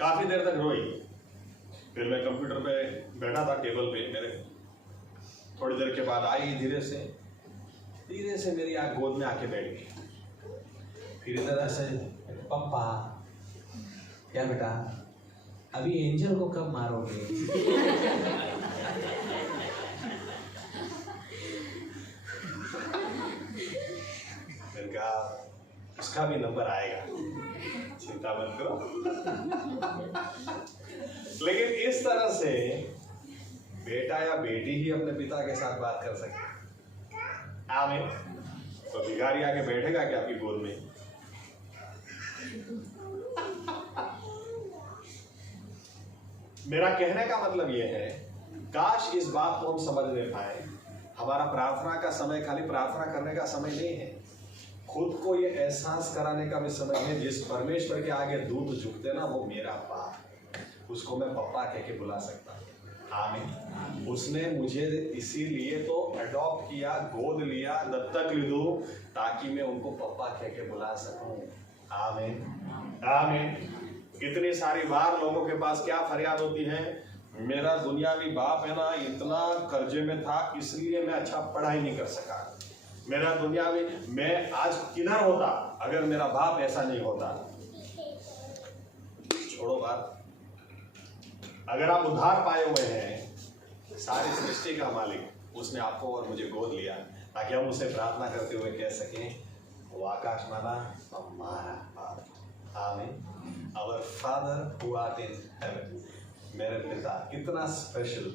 काफी देर तक रोई। फिर मैं कंप्यूटर पे बैठा था टेबल पे मेरे, थोड़ी देर के बाद आई धीरे से मेरी आँख गोद में आके बैठ गई। फिर इधर ऐसे, पापा क्या बेटा अभी एंजल को कब मारोगे? मैंने कहा उसका भी नंबर आएगा, चिंता मत करो। लेकिन इस तरह से बेटा या बेटी ही अपने पिता के साथ बात कर सकते। आमीन। तो भिखारी आके बैठेगा क्या आपकी गोद में? मेरा कहने का मतलब यह है, काश इस बात को हम समझ ले पाए। हमारा प्रार्थना का समय खाली प्रार्थना करने का समय नहीं है, खुद को ये एहसास कराने का भी समय है। जिस परमेश्वर के आगे दूत झुकते ना, वो मेरा बाप, उसको मैं पप्पा कह के बुला सकता हूँ। आमीन। उसने मुझे इसीलिए तो अडॉप्ट किया, गोद लिया, दत्तक ले दो, ताकि मैं उनको पप्पा कह के बुला सकूं। आमीन आमीन। कितनी सारी बार लोगों के पास क्या फरियाद होती है, मेरा दुनियावी बाप है ना इतना कर्जे में था इसलिए मैं अच्छा पढ़ाई नहीं कर सका। मेरा दुनियावी, मैं आज किधर होता अगर मेरा बाप ऐसा नहीं होता। छोड़ो बात, अगर आप उद्धार पाए हुए हैं, सारी सृष्टि का मालिक उसने आपको और मुझे गोद लिया ताकि हम उसे प्रार्थना करते हुए कह सकें, वो आकाश माना हमारा बाप। आमीन। Our Father who art in heaven। मेरे पिता, कितना स्पेशल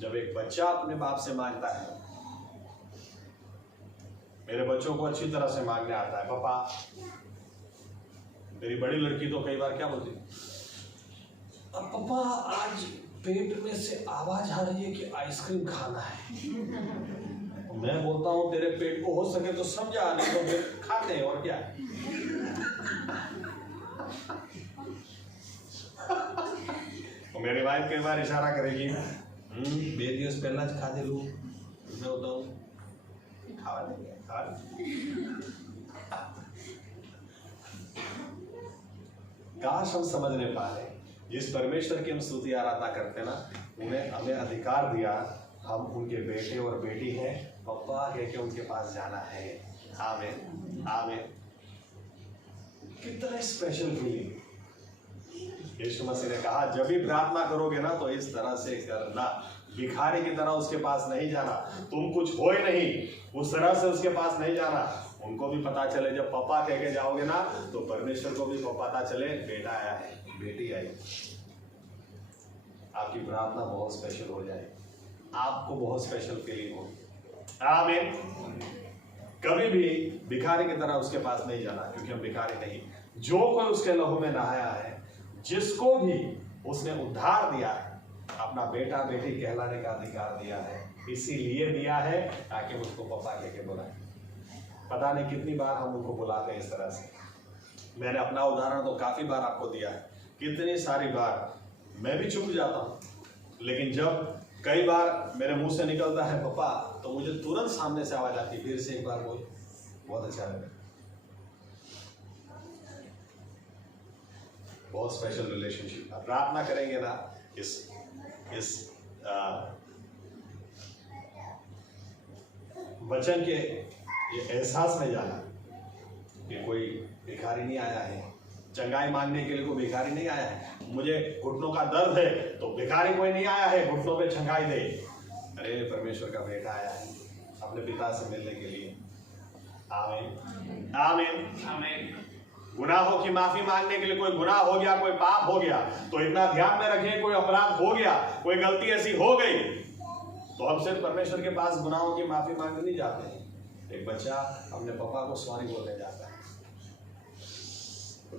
जब एक बच्चा अपने बाप से मांगता है। मेरे बच्चों को अच्छी तरह से मांगने आता है। पापा, मेरी बड़ी लड़की तो कई बार क्या बोलती, अब पापा आज पेट में से आवाज आ रही है कि आइसक्रीम खाना है। मैं बोलता हूँ तेरे पेट को हो सके तो समझा, नहीं तो फिर खाते हैं और क्या है। मेरी वाइफ कई बार इशारा करेगी, 2 દિવસ પહેલા જ ખાધેલું। मैं बताऊँ खावा नहीं खा। काश हम समझ नहीं पा रहे, जिस परमेश्वर की हम स्तुति आराधना करते ना, उन्हें हमें अधिकार दिया, हम उनके बेटे और बेटी हैं, पप्पा कह के उनके पास जाना है। आमीन आमीन। कितना स्पेशल फीलिंग। यीशु मसीह ने कहा, जब भी प्रार्थना करोगे ना तो इस तरह से करना, भिखारी की तरह उसके पास नहीं जाना। तुम कुछ हो ही नहीं, उस तरह से उसके पास नहीं जाना। उनको भी पता चले, जब पापा कह के जाओगे ना तो परमेश्वर को भी पता चले बेटा आया है, बेटी आई। आपकी प्रार्थना बहुत स्पेशल हो जाए, आपको बहुत स्पेशल फीलिंग हो। आमीन। कभी भी भिखारी की तरह उसके पास नहीं जाना, क्योंकि हम भिखारी नहीं। जो कोई उसके लहू में नहाया है, जिसको भी उसने उद्धार दिया है, अपना बेटा बेटी कहलाने का अधिकार दिया है। इसीलिए दिया है ताकि उसको पप्पा कह के बुलाए। पता नहीं कितनी बार हम उनको बुलाते हैं इस तरह से। मैंने अपना उदाहरण तो काफी बार आपको दिया है, कितनी सारी बार मैं भी चुप जाता हूँ, लेकिन जब कई बार मेरे मुंह से निकलता है पप्पा, तो मुझे तुरंत सामने से आवाज आती, फिर से एक बार बोल। बहुत अच्छा लगा, बहुत स्पेशल रिलेशनशिप। प्रार्थना करेंगे ना, इस वचन के ये एहसास में जाना कि कोई भिखारी नहीं आया है, चंगाई मांगने के लिए कोई भिखारी नहीं आया है। मुझे घुटनों का दर्द है तो भिखारी कोई नहीं आया है घुटनों पे चंगाई दे। अरे परमेश्वर का बेटा आया है अपने पिता से मिलने के लिए। आमीन आमीन आमीन। गुनाहों की माफी मांगने के लिए, कोई गुनाह हो गया, कोई पाप हो गया, तो इतना ध्यान में रखें, कोई अपराध हो गया, कोई गलती ऐसी हो गई, तो हम सिर्फ परमेश्वर के पास गुनाहों की माफी मांगने नहीं जाते हैं। एक बच्चा अपने पापा को सॉरी बोलने जाता है,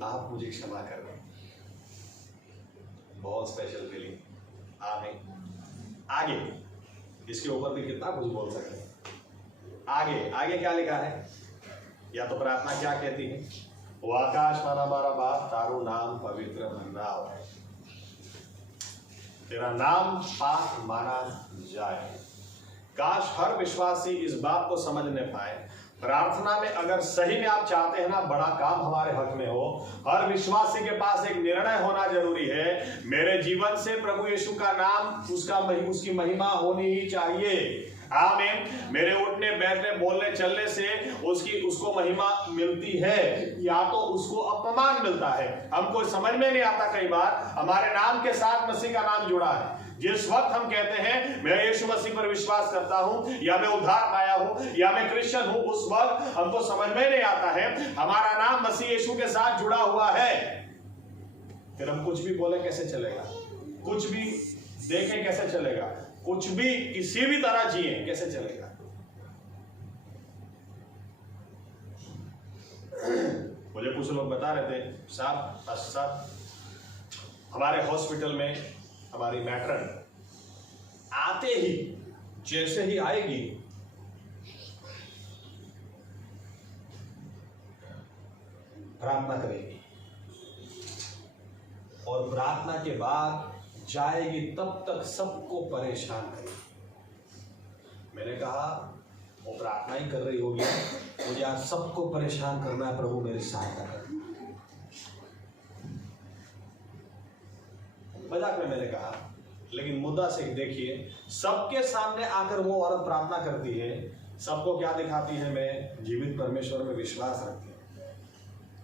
आप मुझे क्षमा कर दें। बहुत स्पेशल फीलिंग। आमीन। आगे इसके ऊपर भी कितना कुछ बोल सकते हैं। आगे क्या लिखा है, या तो प्रार्थना क्या कहती है, वो आकाश माना हमारा बाप, तारो नाम पवित्र मनाओ, तेरा नाम पाक माना जाए। काश हर विश्वासी इस बात को समझने पाए, प्रार्थना में अगर सही में आप चाहते हैं ना बड़ा काम हमारे हक में हो, हर विश्वासी के पास एक निर्णय होना जरूरी है। मेरे जीवन से प्रभु यीशु का नाम, उसकी महिमा होनी ही चाहिए। आमीन। मेरे उठने बैठने बोलने चलने से उसको महिमा मिलती है या तो उसको अपमान मिलता है। हमको समझ में नहीं आता, कई बार हमारे नाम के साथ मसीह का नाम जुड़ा है। जिस वक्त हम कहते हैं मैं यीशु मसीह पर विश्वास करता हूं, या मैं उद्धार पाया हूं, या मैं क्रिश्चियन हूं, उस वक्त हमको समझ में नहीं आता है हमारा नाम मसीह यीशु के साथ जुड़ा हुआ है। फिर हम कुछ भी बोले कैसे चलेगा, कुछ भी देखें कैसे चलेगा, कुछ भी किसी भी तरह जिए कैसे चलेगा। मुझे कुछ लोग बता रहे थे, साहब हमारे हॉस्पिटल में हमारी मैट्रन आते ही, जैसे ही आएगी, प्रार्थना करेगी और प्रार्थना के बाद जाएगी, तब तक सबको परेशान करेगी। मैंने कहा वो प्रार्थना ही कर रही होगी, मुझे आज सबको परेशान करना है, प्रभु मेरी सहायता कर। मजाक में मैंने कहा, लेकिन मुद्दा से देखिए, सबके सामने आकर वो औरत प्रार्थना करती है, सबको क्या दिखाती है, मैं जीवित परमेश्वर में विश्वास रखती हूँ,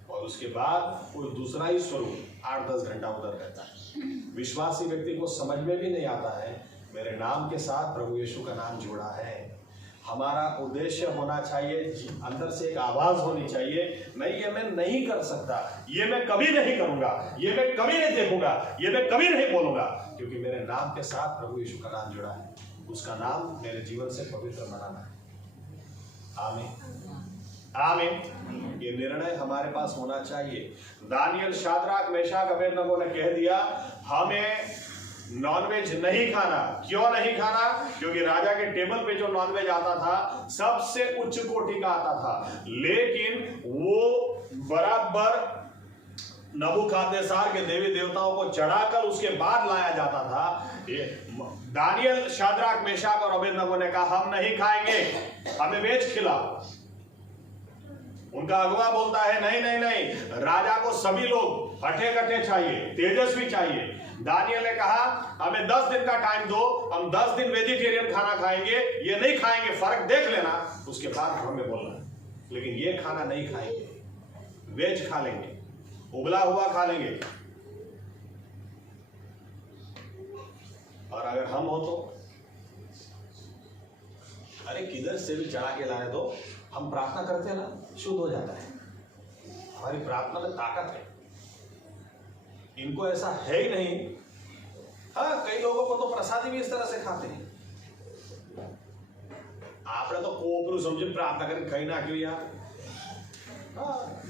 और उसके बाद कोई दूसरा ही स्वरूप 8-10 घंटा उधर रहता है। विश्वासी व्यक्ति को समझ में भी नहीं आता है मेरे नाम के साथ प्रभु यीशु का नाम जुड़ा है। हमारा उद्देश्य होना चाहिए, अंदर से एक आवाज होनी चाहिए, नहीं ये मैं नहीं कर सकता, ये मैं कभी नहीं करूंगा, ये मैं कभी नहीं देखूंगा, ये मैं कभी नहीं बोलूंगा, क्योंकि मेरे नाम के साथ प्रभु यीशु का नाम जुड़ा है। उसका नाम मेरे जीवन से पवित्र बनाना है। आमीन, आमीन। ये निर्णय हमारे पास होना चाहिए। दानियल, शाद्राक, मेशाक, अबेदनगो ने कह दिया हमें नॉनवेज नहीं खाना। क्यों नहीं खाना? क्योंकि राजा के टेबल पे जो नॉनवेज आता था सबसे उच्च कोटि का आता था, लेकिन वो बराबर नबूकदनेस्सर के देवी देवताओं को चढ़ाकर उसके बाद लाया जाता था। दानियल, शाद्राक, मेशाक और अबेदनगो ने कहा हम नहीं खाएंगे, हमें वेज खिलाओ। उनका अगुआ बोलता है नहीं नहीं नहीं, राजा को सभी लोग हठे कट्टे चाहिए, तेजस्वी चाहिए। दानियल ने कहा हमें 10 दिन का टाइम दो, हम 10 दिन वेजिटेरियन खाना खाएंगे, ये नहीं खाएंगे, फर्क देख लेना, उसके बाद हमें बोलना। लेकिन ये खाना नहीं खाएंगे, वेज खा लेंगे, उबला हुआ खा लेंगे। और अगर हम हो तो अरे किधर से भी चढ़ा के लाने दो, हम प्रार्थना करते हैं ना, शुद्ध हो जाता है। हमारी प्रार्थना में ताकत है। इनको ऐसा है ही नहीं। हाँ, कई लोगों को तो प्रसादी भी इस तरह से खाते हैं। आपने तो कोपरू समझे प्रार्थना करके खाई ना क्यों यार? हाँ,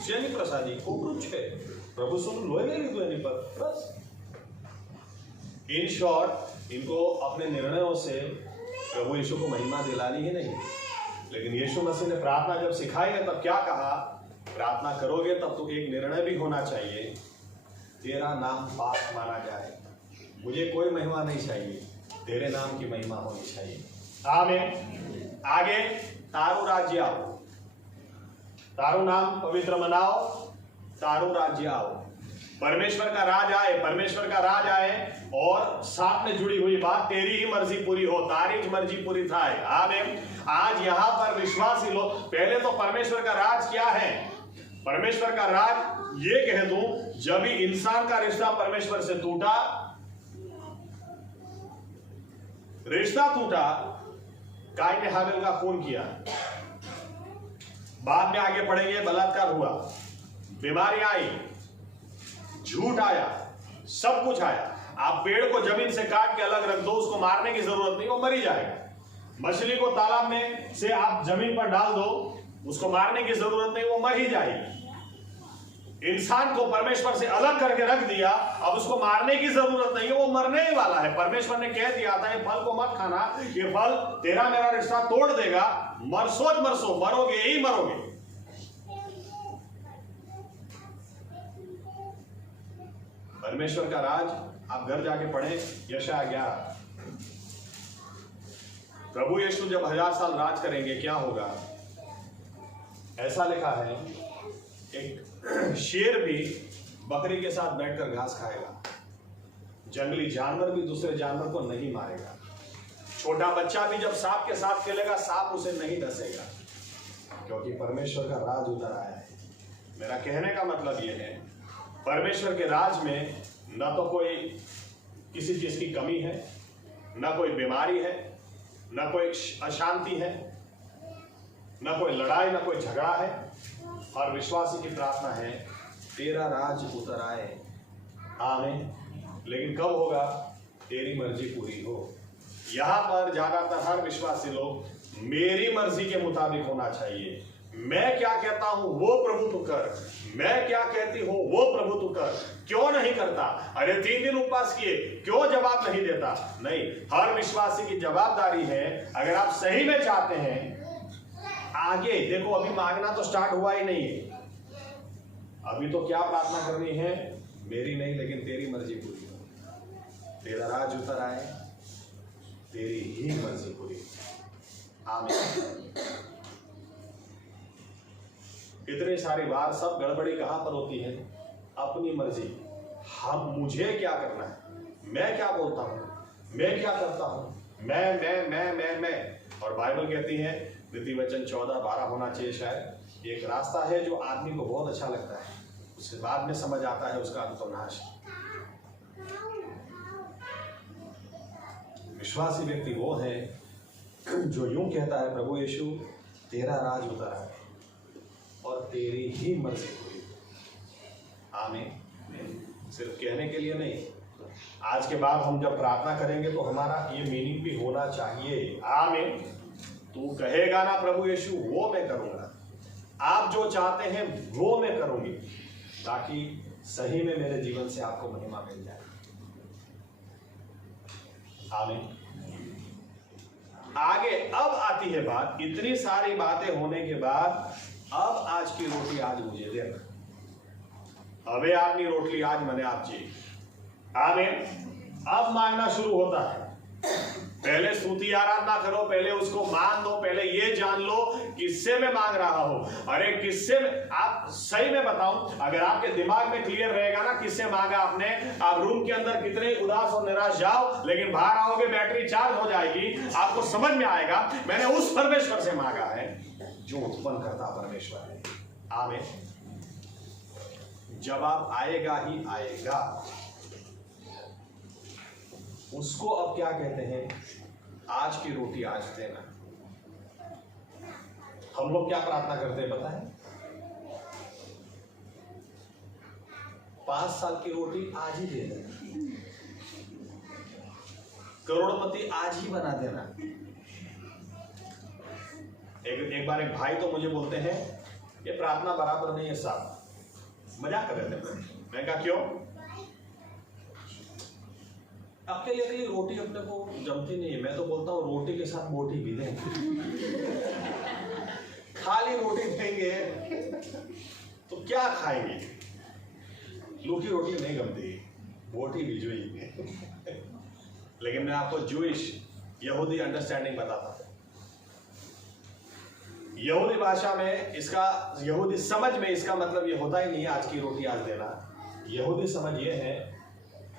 शनि प्रसादी कोपरू छे प्रभु सुन लोए नहीं लीधो एनी पर बस। इन शॉर्ट, इनको अपने निर्णयों से प्रभु यीशु को महिमा दिलानी ही नहीं। लेकिन यीशु मसीह ने प्रार्थना जब सिखाई है तब क्या कहा? प्रार्थना करोगे तब तो एक निर्णय भी होना चाहिए, तेरा नाम पाक माना जाए। मुझे कोई महिमा नहीं चाहिए, तेरे नाम की महिमा होनी चाहिए। आमीन। आगे, तारू राज्य आओ, तारू नाम पवित्र मनाओ, तारू राज्य आओ। परमेश्वर का राज आए, परमेश्वर का राज आए, और साथ में जुड़ी हुई बात तेरी ही मर्जी पूरी हो, तारी ही मर्जी पूरी थाए। आमीन। आज यहां पर विश्वासी लोग, पहले तो परमेश्वर का राज क्या है? परमेश्वर का राज ये कह दूं, जब भी इंसान का रिश्ता परमेश्वर से टूटा, रिश्ता टूटा, काइन ने हाबिल का खून किया, बाद में आगे पढ़ेंगे बलात्कार हुआ, बीमारी आई, झूठ आया, सब कुछ आया। आप पेड़ को जमीन से काट के अलग रख दो, उसको मारने की जरूरत नहीं, वो मर ही जाएगा। मछली को तालाब में से आप जमीन पर डाल दो, उसको मारने की जरूरत नहीं, वो मर ही जाएगी। इंसान को परमेश्वर से अलग करके रख दिया, अब उसको मारने की जरूरत नहीं है, वो मरने ही वाला है। परमेश्वर ने कह दिया था ये फल को मत खाना, ये फल तेरा मेरा रिश्ता तोड़ देगा, मरसो मरोगे ही मरोगे। परमेश्वर का राज आप घर जाके पढ़े, यशायाह 11। प्रभु यीशु जब 1000 साल राज करेंगे क्या होगा? ऐसा लिखा है, एक शेर भी बकरी के साथ बैठकर घास खाएगा, जंगली जानवर भी दूसरे जानवर को नहीं मारेगा, छोटा बच्चा भी जब सांप के साथ खेलेगा सांप उसे नहीं डसेगा, क्योंकि परमेश्वर का राज उतर आया है। मेरा कहने का मतलब यह है, परमेश्वर के राज में न तो कोई किसी चीज की कमी है, न कोई बीमारी है, न कोई अशांति है, न कोई लड़ाई, न कोई झगड़ा है। और विश्वासी की प्रार्थना है, तेरा राज उतर आए। आमीन। लेकिन कब होगा? तेरी मर्जी पूरी हो। यहाँ पर ज्यादातर हर विश्वासी लोग मेरी मर्जी के मुताबिक होना चाहिए, मैं क्या कहता हूं वो प्रभु तू कर, मैं क्या कहती हूं वो प्रभु तू कर। क्यों नहीं करता? अरे 3 दिन उपवास किए, क्यों जवाब नहीं देता? नहीं, हर विश्वासी की जवाबदारी है, अगर आप सही में चाहते हैं आगे देखो, अभी मांगना तो स्टार्ट हुआ ही नहीं है, अभी तो क्या प्रार्थना करनी है? मेरी नहीं लेकिन तेरी मर्जी पूरी हो, तेरा राज उतर आए, तेरी ही मर्जी पूरी। आमीन। इतनी सारी बार सब गड़बड़ी कहां पर होती है? अपनी मर्जी। हम मुझे क्या करना है, मैं क्या बोलता हूं, मैं क्या करता हूं, मैं। और बाइबल कहती है, नीति वचन 14:12 होना चाहिए शायद, एक रास्ता है जो आदमी को बहुत अच्छा लगता है, उसके बाद में समझ आता है उसका अंत तो नाश। विश्वासी व्यक्ति वो है जो यूं कहता है, प्रभु यीशु तेरा राज उतर आए और तेरी ही मर्जी पूरी। आमीन। सिर्फ कहने के लिए नहीं, आज के बाद हम जब प्रार्थना करेंगे तो हमारा ये मीनिंग भी होना चाहिए। आमीन। तू कहेगा ना प्रभु यीशु, वो मैं करूंगा, आप जो चाहते हैं वो मैं करूंगी, ताकि सही में मेरे जीवन से आपको महिमा मिल जाए। आमीन। आगे अब आती है बात, इतनी सारी बातें होने के बाद अब आज की रोटी आज मुझे देना, अबे आपकी रोटी आज मैंने आप जी। आमीन। अब मांगना शुरू होता है। पहले स्तुति आराधना करो, पहले उसको मान दो, पहले ये जान लो किससे मैं मांग रहा हूं। अरे किससे में, आप सही में बताऊं, अगर आपके दिमाग में क्लियर रहेगा ना किससे मांगा आपने, आप रूम के अंदर कितने उदास और निराश जाओ, लेकिन बाहर आओगे बैटरी चार्ज हो जाएगी, आपको समझ में आएगा मैंने उस परमेश्वर से मांगा है जो उत्पन्न करता परमेश्वर है। आमीन। जवाब आएगा ही आएगा। उसको अब क्या कहते हैं? आज की रोटी आज देना। हम लोग क्या प्रार्थना करते हैं पता है? 5 साल की रोटी आज ही दे देना, करोड़पति आज ही बना देना। एक बार एक भाई तो मुझे बोलते हैं, ये प्रार्थना बराबर नहीं है साहब। मजाक कर रहे थे। मैं कहा क्यों? अकेले अकेले रोटी अपने को जमती नहीं है। मैं तो बोलता हूँ रोटी के साथ बोटी भी दें। खाली रोटी देंगे तो क्या खाएंगे? लूकी रोटी नहीं गमती, बोटी भी जुई। लेकिन मैं आपको जूइश यहूदी अंडरस्टैंडिंग बताता हूँ। यहूदी भाषा में इसका, यहूदी समझ में इसका मतलब ये होता ही नहीं है आज की रोटी आज देना। यहूदी समझ ये है,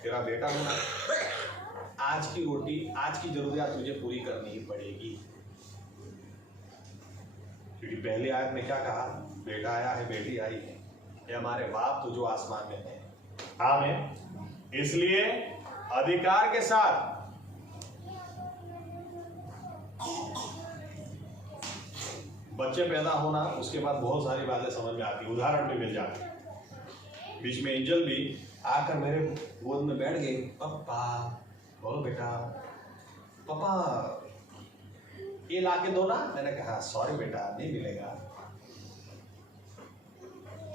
तेरा बेटा होना, आज की रोटी आज की जरूरियात तुझे पूरी करनी ही पड़ेगी। क्योंकि पहले आयत में क्या कहा? बेटा आया है, बेटी आई है, ये हमारे बाप तो जो आसमान में है। आमीन। इसलिए अधिकार के साथ बच्चे पैदा होना, उसके बाद बहुत सारी बातें समझ में आती, उदाहरण भी मिल जाते। बीच में एंजल भी आकर मेरे गोद में बैठ गए, पप्पा बोलो बेटा, पापा ये ला के दो ना। मैंने कहा सॉरी बेटा नहीं मिलेगा,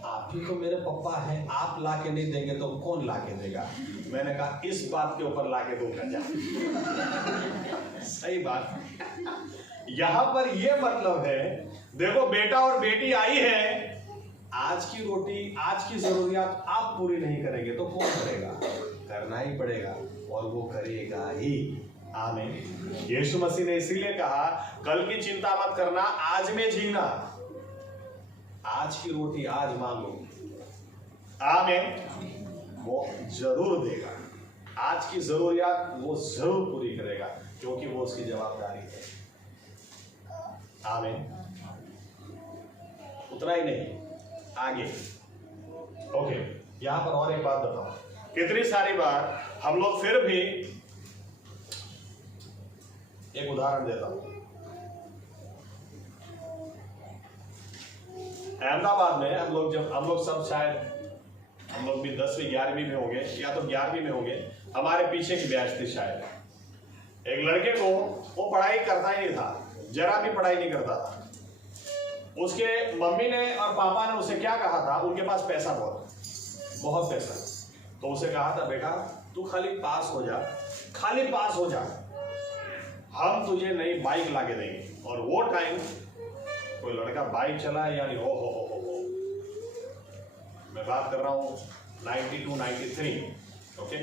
आप ही तो मेरे पापा हैं, आप ला के नहीं देंगे तो कौन ला के देगा। मैंने कहा इस बात के ऊपर ला के दूंगा जा। सही बात। यहां पर यह मतलब है, देखो बेटा और बेटी आई है, आज की रोटी आज की जरूरियात आप पूरी नहीं करेंगे तो कौन करेगा? करना ही पड़ेगा और वो करेगा ही। आमीन। यीशु मसीह ने इसीलिए कहा कल की चिंता मत करना, आज में जीना। आज की रोटी आज मांगो, आमीन, वो जरूर देगा। आज की जरूरियात वो जरूर पूरी करेगा, क्योंकि वो उसकी जवाबदारी है। आमीन। उतना ही नहीं, आगे ओके, यहां पर और एक बात बताओ, कितनी सारी बार हम लोग फिर भी, एक उदाहरण देता हूं। अहमदाबाद में हम लोग सब शायद हम लोग भी 10वीं 11वीं में होंगे, या तो 11वीं में होंगे, हमारे पीछे की बैच थी शायद। एक लड़के को, वो पढ़ाई करता ही नहीं था, जरा भी पढ़ाई नहीं करता था। उसके मम्मी ने और पापा ने उसे क्या कहा था, उनके पास पैसा बहुत पैसा, तो उसे कहा था बेटा तू खाली पास हो जा, खाली पास हो जा, हम तुझे नई बाइक लाके देंगे। और वो टाइम कोई लड़का बाइक चलाए, यानी हो मैं बात कर रहा हूं 92 93, ओके।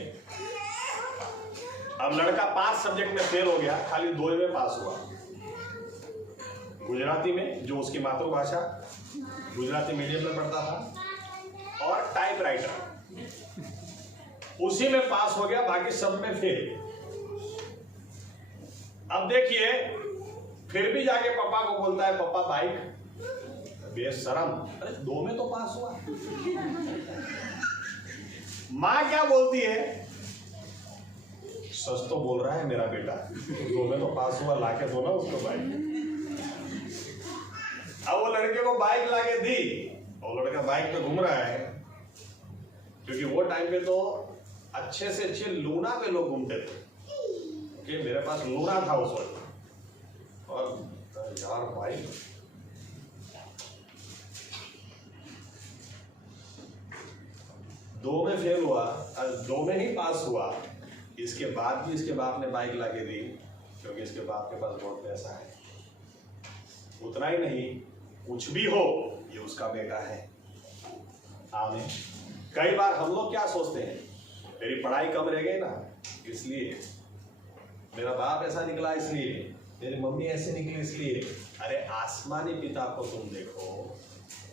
अब लड़का 5 सब्जेक्ट में फेल हो गया, खाली 2 में पास हुआ। गुजराती में, जो उसकी मातृभाषा, गुजराती मीडियम में पढ़ता था, और टाइपराइटर, उसी में पास हो गया, बाकी सब में फेल। अब देखिए, फिर भी जाके पापा को बोलता है पापा बाइक, बेशरम, अरे 2 में तो पास हुआ। मां क्या बोलती है, सच तो बोल रहा है मेरा बेटा, 2 में तो पास हुआ, लाके दो ना उसको बाइक। अब वो लड़के को बाइक लाके दी, और लड़का बाइक पे घूम रहा है, क्योंकि वो टाइम पे तो अच्छे से अच्छे लूना पे लोग घूमते थे, कि मेरे पास लूना था उस वक्त। और यार बाइक, दो में फेल हुआ, 2 में ही पास हुआ, इसके बाद भी इसके बाप ने बाइक लाके दी, क्योंकि इसके बाप के पास बहुत पैसा है। उतना ही नहीं, कुछ भी हो, ये उसका बेटा है। आमीन। कई बार हम लोग क्या सोचते हैं, मेरी पढ़ाई कम रह गई ना, इसलिए, मेरा बाप ऐसा निकला इसलिए, मेरी मम्मी ऐसे निकली इसलिए। अरे आसमानी पिता को तुम देखो,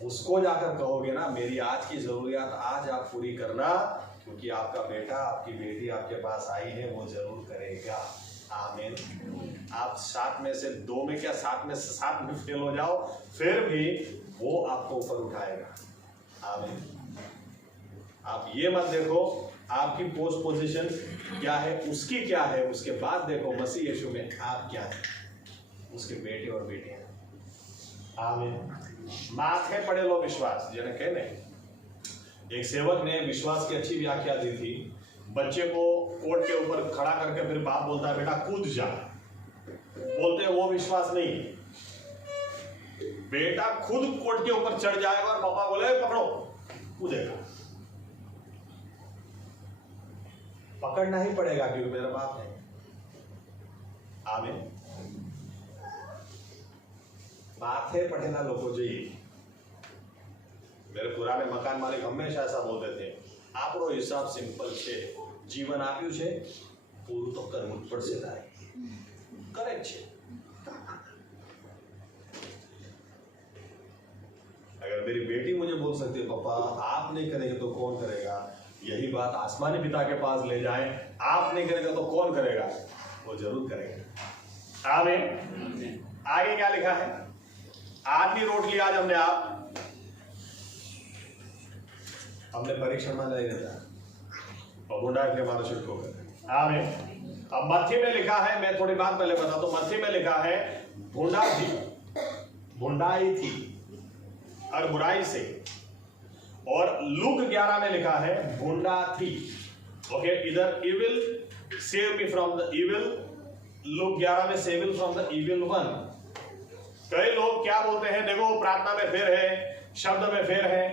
उसको जाकर कहोगे ना मेरी आज की जरूरियात आज आप पूरी करना, क्योंकि आपका बेटा आपकी बेटी आपके पास आई है, वो जरूर करेगा। आमीन। आप 7 में से 2 में क्या, 7 में से 7 में फेल हो जाओ, फिर भी वो आपको ऊपर उठाएगा। आमीन। आप ये मत देखो आपकी पोस्ट पोजीशन क्या है, उसकी क्या है, उसके बाद देखो मसीह यीशु में आप क्या है, उसके बेटे और बेटियां। आमीन। माथे पड़े लो विश्वास, जने कहने। एक सेवक ने विश्वास की अच्छी व्याख्या दी थी। बच्चे को कोट के ऊपर खड़ा करके फिर बाप बोलता है बेटा कूद जा, बोलते हैं वो विश्वास नहीं। बेटा खुद कोट के ऊपर चढ़ जाएगा और पापा बोले पकड़ो, कूदेगा। पकड़ना ही पड़ेगा, क्योंकि मेरा बाप है। आमीन। माथे पढ़ेला लोगों जी। मेरे पुराने मकान मालिक हमेशा ऐसा बोलते थे, आपरो हिसाब सिंपल छे, जीवन आप्યું છે પૂરું તો કરવું જ પડશે તારે। करेक्ट छे। अगर मेरी बेटी मुझे बोल सकती है पापा आप नहीं करेंगे तो कौन करेगा, यही बात आसमानी पिता के पास ले जाएं, आप नहीं करेगा तो कौन करेगा, वो जरूर करेगा। आमीन। आगे क्या लिखा है, आधी रोटली आज हमने परीक्षण में नहीं रहता और गुंडा के मारो छिटको कर। आमीन। अब मत्थी में लिखा है, मैं थोड़ी बात पहले बता तो मत्थी में लिखा है भुंडाई थी और बुराई से, और लूक 11 में लिखा है भुंडा थी। ओके, इधर evil save me from the evil, look 11 में swivel from the evil one. कई लोग क्या बोलते हैं, देखो प्रार्थना में फेर है, शब्द में फेर है।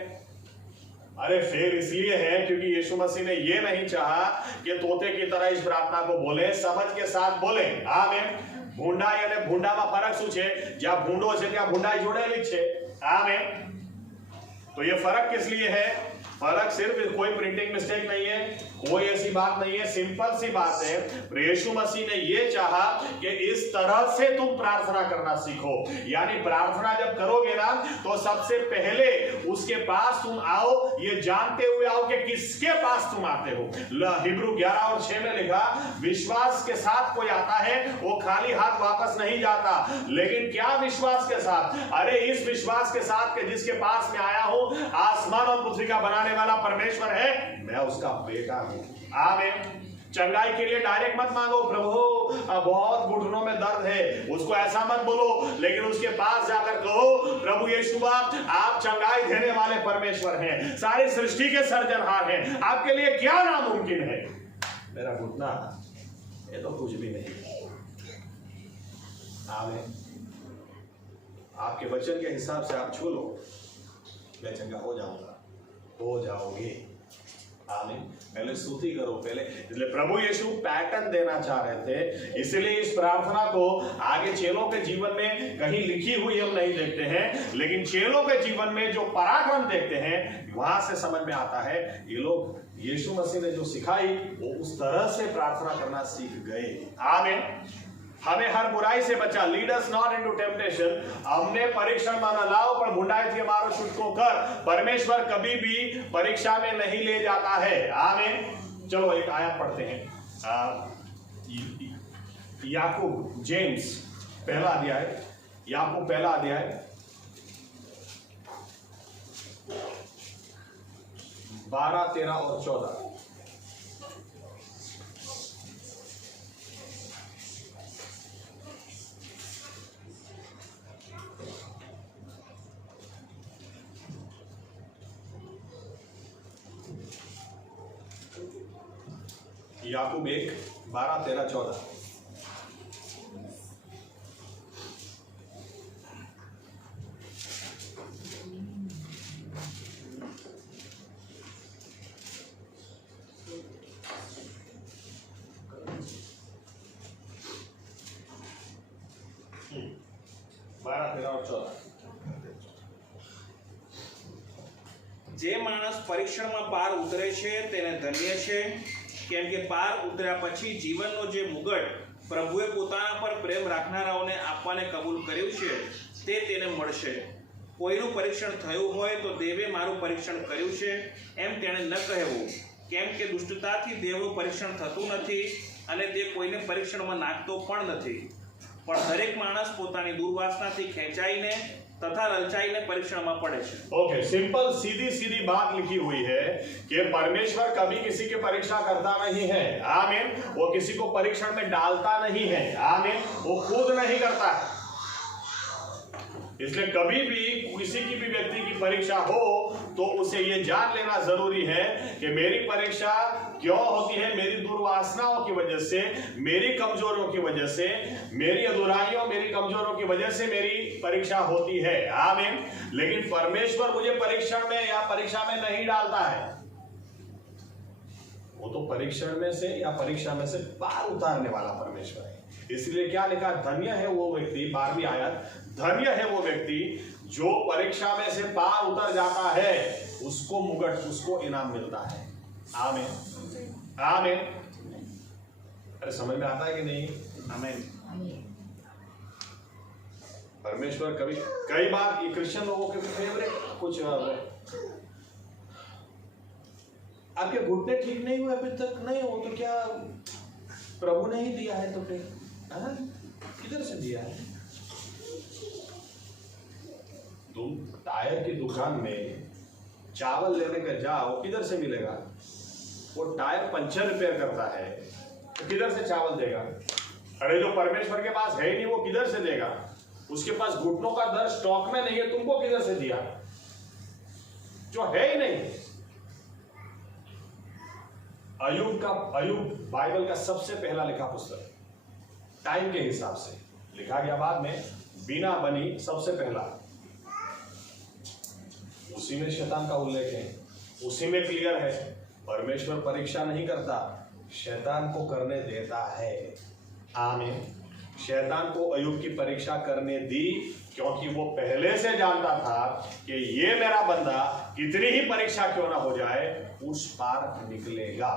अरे फेर इसलिए है क्योंकि यीशु मसीह ने ये नहीं चाहा कि तोते की तरह इस प्रार्थना को बोले, समझ के साथ बोले। आमीन। भूंडा यानी भूंडा में फर्क શું છે, જ્યાં ભૂંડો છે ત્યાં ભૂંડાઈ જોડેલી છે। आमीन। तो ये फर्क किस लिए है, फर्क सिर्फ कोई प्रिंटिंग मिस्टेक नहीं है, कोई ऐसी बात नहीं है, सिंपल सी बात है। यीशु मसीह ने ये चाहा कि इस तरह से तुम प्रार्थना करना सीखो। यानी प्रार्थना जब करोगे ना तो सबसे पहले उसके पास तुम आओ, ये जानते हुए आओ कि किसके पास तुम आते हो। हिब्रू 11 और 6 में लिखा, विश्वास के साथ कोई आता है वो खाली हाथ वापस नहीं जाता। लेकिन क्या विश्वास के साथ? अरे इस विश्वास के साथ कि जिसके पास मैं आया हूं आसमान और पृथ्वी का बनाने वाला परमेश्वर है, मैं उसका बेटा हूं। आमीन। चंगाई के लिए डायरेक्ट मत मांगो, प्रभु बहुत घुटनों में दर्द है, उसको ऐसा मत बोलो। लेकिन उसके पास जाकर कहो, प्रभु यीशु आप चंगाई देने वाले परमेश्वर हैं, सारी सृष्टि के सर्जनहार हैं, आपके लिए क्या नामुमकिन है। मेरा घुटना ये तो कुछ भी नहीं। आमीन। आपके वचन के हिसाब से आप छू लो, मैं चंगा हो जाऊंगा, हो जाओगे। आमीन। पहले स्तुति करो पहले। इसलिए प्रभु यीशु पैटर्न देना चाह रहे थे, इसलिए इस प्रार्थना को आगे चेलों के जीवन में कहीं लिखी हुई हम नहीं देखते हैं, लेकिन चेलों के जीवन में जो पराक्रम देखते हैं वहां से समझ में आता है ये लोग यीशु मसीह ने जो सिखाई वो उस तरह से प्रार्थना करना सीख गए। आमीन। हमें हर बुराई से बचा, lead us not into temptation. हमने परीक्षण में न लाओ पर बुंडाई थी हमारो छुटको कर। परमेश्वर कभी भी परीक्षा में नहीं ले जाता है। आमीन। चलो एक आयत पढ़ते हैं, याकूब जेम्स पहला अध्याय, याकूब पहला अध्याय 12, 13 और 14। याकूब 1, 12, 13, 14। જે માણસ પરીક્ષણમાં પાર ઉતરે છે તેને ધન્ય છે, કેમ કે પાર ઉતર્યા પછી જીવનનો જે મુગટ પ્રભુએ પોતાના પર પ્રેમ રાખનારાઓને આપવાને કબૂલ કર્યું છે તે તેને મળશે. કોઈનું પરીક્ષણ થયું હોય તો દેવે મારું પરીક્ષણ કર્યું છે એમ તેણે ન કહેવું, કેમ કે દુષ્ટતાથી દેવનું પરીક્ષણ થતું નથી અને તે કોઈને પરીક્ષણમાં નાખતો પણ નથી, પણ દરેક માણસ પોતાની દુર્વાસનાથી ખેંચાઈને तथा ललचाई ने परीक्षण में पड़े छे। ओके, सिंपल सीधी सीधी बात लिखी हुई है कि परमेश्वर कभी किसी की परीक्षा करता नहीं है। आमीन। वो किसी को परीक्षण में डालता नहीं है। आमीन। वो खुद नहीं करता है। इसलिए कभी भी किसी की भी व्यक्ति की परीक्षा हो तो उसे ये जान लेना जरूरी है कि मेरी परीक्षा क्यों होती है, मेरी दुर्वासनाओं की वजह से, मेरी कमजोरियों की वजह से, मेरी अधूराइयों, मेरी कमजोरियों की वजह से मेरी परीक्षा होती है। आमीन। लेकिन परमेश्वर मुझे परीक्षण में या परीक्षा में नहीं डालता है, वो तो परीक्षण में से या परीक्षा में से पार उतारने वाला परमेश्वर है। इसलिए क्या लिखा, धन्य है वो व्यक्ति, 12वीं आयत, धन्य है वो व्यक्ति जो परीक्षा में से पार उतर जाता है, उसको मुगट, उसको इनाम मिलता है। आमीन। आमीन। अरे समझ में आता है कि नहीं? आमीन। परमेश्वर कभी कई बार ये क्रिश्चियन लोगों के फेवरेट कुछ, आपके घुटने ठीक नहीं हुए अभी तक, नहीं हो तो क्या प्रभु ने ही दिया है? तो फिर किधर से दिया है? तुम टायर की दुकान में चावल लेने का जाओ, किधर से मिलेगा? वो टायर पंचर रिपेयर करता है तो किधर से चावल देगा? अरे जो परमेश्वर के पास है ही नहीं वो किधर से देगा? उसके पास घुटनों का दर्द स्टॉक में नहीं है, तुमको किधर से दिया? जो है ही नहीं। अय्यूब बाइबल का सबसे पहला लिखा पुस्तक, टाइम के हिसाब से लिखा गया, बाद में बिना बनी सबसे पहला, उसी में शैतान का उल्लेख है, उसी में क्लियर है परमेश्वर परीक्षा नहीं करता, शैतान को करने देता है। आमीन। शैतान को अय्यूब की परीक्षा करने दी क्योंकि वो पहले से जानता था कि ये मेरा बंदा कितनी ही परीक्षा क्यों ना हो जाए उस पार निकलेगा।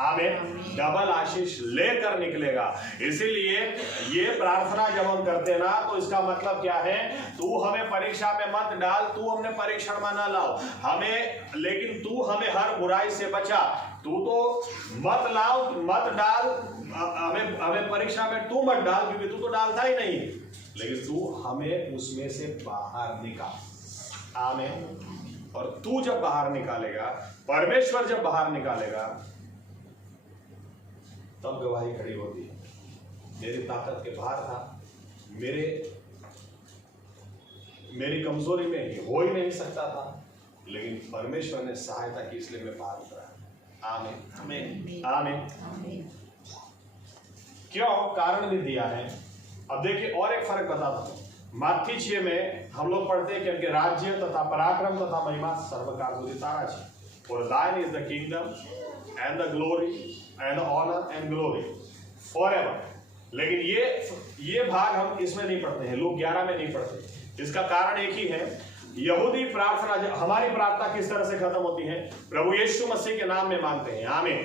आमीन। डबल आशीष लेकर निकलेगा। इसीलिए ये प्रार्थना जब हम करते ना तो इसका मतलब क्या है, तू हमें परीक्षा में मत डाल, तू हमने परीक्षण में ना लाओ हमें, लेकिन तू हमें हर बुराई से बचा। तू तो मत लाओ मत डाल, हमें परीक्षा में तू मत डाल, क्योंकि तू तो डालता ही नहीं, लेकिन तू हमें उसमें से बाहर निकाल। आमीन। और तू जब बाहर निकालेगा, परमेश्वर जब बाहर निकालेगा, तब गवाही खड़ी होती है। मेरी ताकत के बाहर था, मेरी कमजोरी में हो ही नहीं सकता था, लेकिन परमेश्वर ने सहायता की, इसलिए मैं बाहर उतरा। आमीन आमीन आमीन। क्यों? कारण भी दिया है। अब देखिए और एक फर्क बताता हूं। मत्ती 6 में हम लोग पढ़ते हैं कि उनके राज्य तथा पराक्रम तथा महिमा सर्वकाल સુધી તારા છે। For thine is the kingdom and the glory and the honor and glory forever। लेकिन ये भाग हम इसमें नहीं पढ़ते हैं, लोग 11 में नहीं पढ़ते। इसका कारण एक ही है, यहूदी प्रार्थना, हमारी प्रार्थना किस तरह से खत्म होती है? प्रभु यीशु मसीह के नाम में मांगते हैं। आमीन।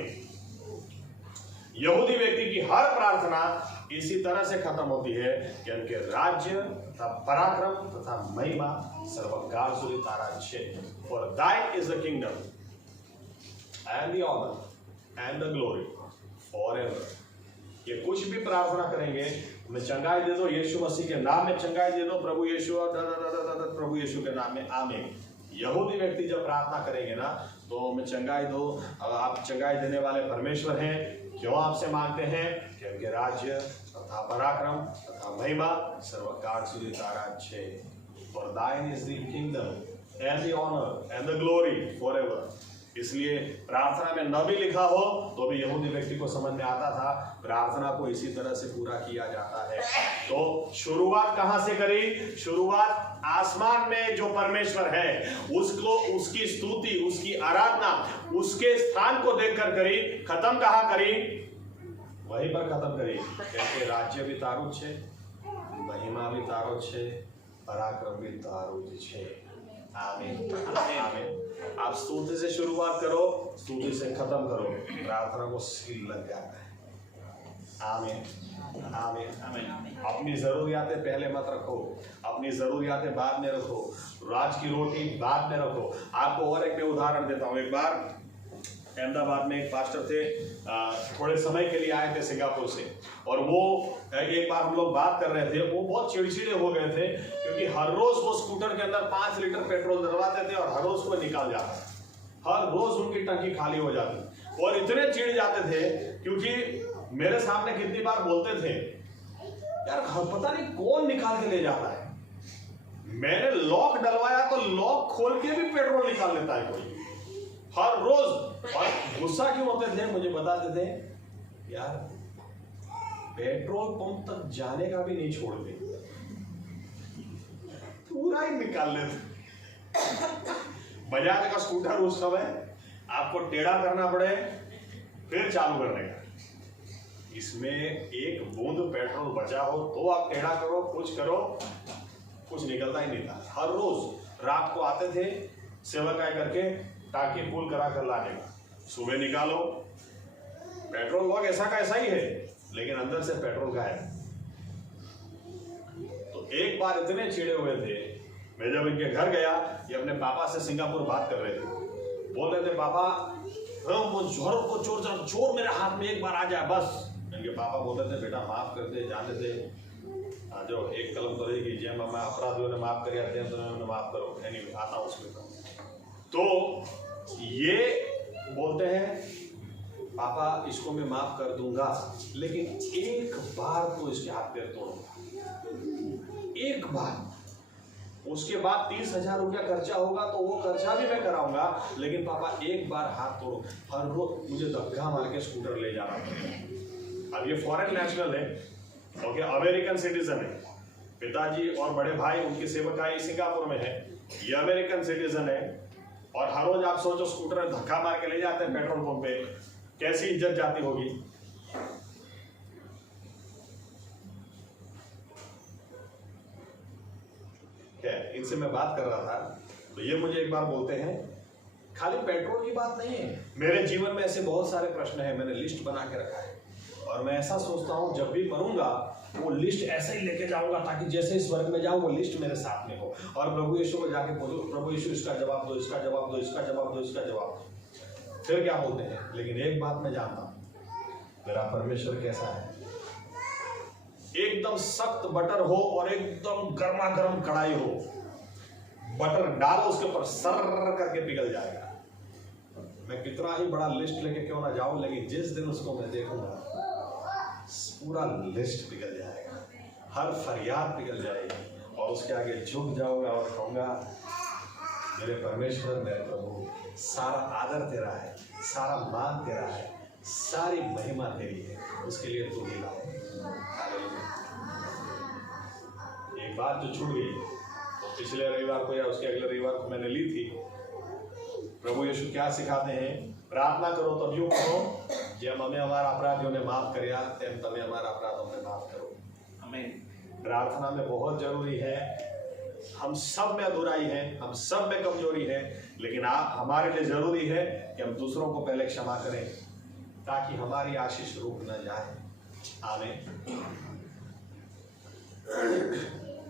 यहूदी व्यक्ति की हर प्रार्थना इसी तरह से खत्म होती है कि उनके राज्य तथा पराक्रम तथा महिमा सर्वकाल સુધી તારા છે। For thine is the kingdom and the honor and the glory forever। ये कुछ भी प्रार्थना करेंगे, हमें चंगाई दे दो, यीशु मसीह के नाम में चंगाई दे दो, प्रभु यीशु के नाम में। आमीन। यहूदी व्यक्ति जब प्रार्थना करेंगे ना, तो हमें चंगाई दो, आप चंगाई देने वाले परमेश्वर हैं। क्यों आपसे मांगते हैं? कि उनके राज्य तथा पराक्रम तथा महिमा सर्वकाल સુધી તારા છે। For thine is the kingdom and the honor and the glory forever। इसलिए प्रार्थना में न भी लिखा हो तो भी यहूदी व्यक्ति को समझ में आता था, प्रार्थना को इसी तरह से पूरा किया जाता है। तो शुरुआत कहां से करी? शुरुआत आसमान में जो परमेश्वर है उसको, उसकी स्तुति, उसकी आराधना, उसके स्थान को देखकर करी। खत्म कहां करी? वहीं पर खत्म करी, क्योंकि राज्य भी तारू छे, महिमा भी तारू छे, पराक्रम भी तारू छे। आमीन आमीन। आप स्तुति से शुरुआत करो, स्तुति से खत्म करो, प्रार्थना को सील लग जाता है। आमीन आमीन आमीन। अपनी जरूरियातें पहले मत रखो, अपनी जरूरियातें बाद में रखो, राज की रोटी बाद में रखो। आपको और एक मैं उदाहरण देता हूँ। एक बार अहमदाबाद में एक पास्टर थे, थोड़े समय के लिए आए थे सिंगापुर से, और वो एक बार हम लोग बात कर रहे थे, वो बहुत चिड़चिड़े हो गए थे, क्योंकि हर रोज वो स्कूटर के अंदर 5 लीटर पेट्रोल डलवाते थे और हर रोज को निकाल जाता, हर रोज उनकी टंकी खाली हो जाती, और इतने चिढ़ जाते थे क्योंकि मेरे सामने कितनी बार बोलते थे, यार पता नहीं कौन निकाल के ले जाता है, मैंने लॉक डलवाया तो लॉक खोल के भी पेट्रोल निकाल लेता है कोई, हर रोज। और गुस्सा क्यों होते थे? मुझे बताते थे, यार पेट्रोल पंप तक जाने का भी नहीं छोड़ते, पूरा ही निकाल लेते। बजाज का स्कूटर उस समय आपको टेढ़ा करना पड़े फिर चालू करने का, इसमें एक बूंद पेट्रोल बचा हो तो आप टेढ़ा करो, कुछ निकलता ही नहीं था। हर रोज रात को आते थे सेवकाई करके टाकी फुल करा कर लाने का, सुबह निकालो, पेट्रोल लॉक ऐसा का ऐसा ही है, लेकिन अंदर से पेट्रोल गायब। तो एक बार इतने चिड़े हुए थे, मैं जब इनके घर गया, ये अपने पापा से सिंगापुर बात कर रहे थे, बोल रहे थे, पापा वो चोर मेरे हाथ में एक बार आ जाए बस। इनके पापा बोलते थे, बेटा माफ कर दे, जाने दे, जो एक कलम तो रहेगी, जय मामा अपराधियों ने माफ कर दिया तो माफ करो। एनीवे आता हूँ उसमें। तो ये बोलते हैं, पापा इसको मैं माफ कर दूंगा, लेकिन एक बार तो इसके हाथ पैर तोड़ूंगा, एक बार। उसके बाद 30,000 रुपया खर्चा होगा तो वो खर्चा भी मैं कराऊंगा, लेकिन पापा एक बार हाथ तोड़ो। हर रोज मुझे धक्का मार के स्कूटर ले जाना पड़ेगा। अब ये फॉरेन नेशनल है, ओके, अमेरिकन सिटीजन है, पिताजी और बड़े भाई उनकी सेवकाई सिंगापुर में है, ये अमेरिकन सिटीजन है, और हर रोज आप सोचो स्कूटर धक्का मार के ले जाते हैं पेट्रोल पंप पे, कैसी इज्जत जाती होगी। क्या इनसे मैं बात कर रहा था, तो ये मुझे एक बार बोलते हैं खाली पेट्रोल की बात नहीं है, मेरे जीवन में ऐसे बहुत सारे प्रश्न हैं, मैंने लिस्ट बना के रखा है और मैं ऐसा सोचता हूं जब भी मरूंगा वो लिस्ट ऐसे ही लेके जाऊंगा ताकि जैसे इस स्वर्ग में जाऊं वो लिस्ट मेरे साथ में हो और प्रभु यीशु को जाके बोलूं, प्रभु यीशु इसका जवाब दो, इसका जवाब दो, इसका जवाब दो, इसका जवाब दो। फिर क्या बोलते हैं, लेकिन एक बात मैं जानता हूं, मेरा परमेश्वर कैसा है, एकदम सख्त बटर हो और एकदम गर्मा गर्म कढ़ाई हो, बटर डालो उसके ऊपर सर करके पिघल जाएगा। मैं कितना ही बड़ा लिस्ट लेके क्यों ना जाऊं, लेकिन जिस दिन उसको मैं देखूंगा पूरा लिस्ट पिघल जाएगा, हर फरियाद पिघल जाएगी और उसके आगे झुक जाऊंगा और कहूंगा मेरे परमेश्वर, मेरे प्रभु, सारा आदर तेरा है, सारा मान तेरा है, सारी महिमा तेरी है, उसके लिए तू ही लाओ। एक बात जो छूट गई तो पिछले रविवार को या उसके अगले रविवार को मैंने ली थी। प्रभु यीशु क्या सिखाते हैं, प्रार्थना करो तब यूं करो, जब हमें हमारा अपराधियों ने माफ करिया तेम तमें हमारा अपराधों में माफ करो। आमीन। प्रार्थना में बहुत जरूरी है, हम सब में अधूराई है, हम सब में कमजोरी है, लेकिन आप हमारे लिए जरूरी है कि हम दूसरों को पहले क्षमा करें ताकि हमारी आशीष रुक न जाए। आमीन।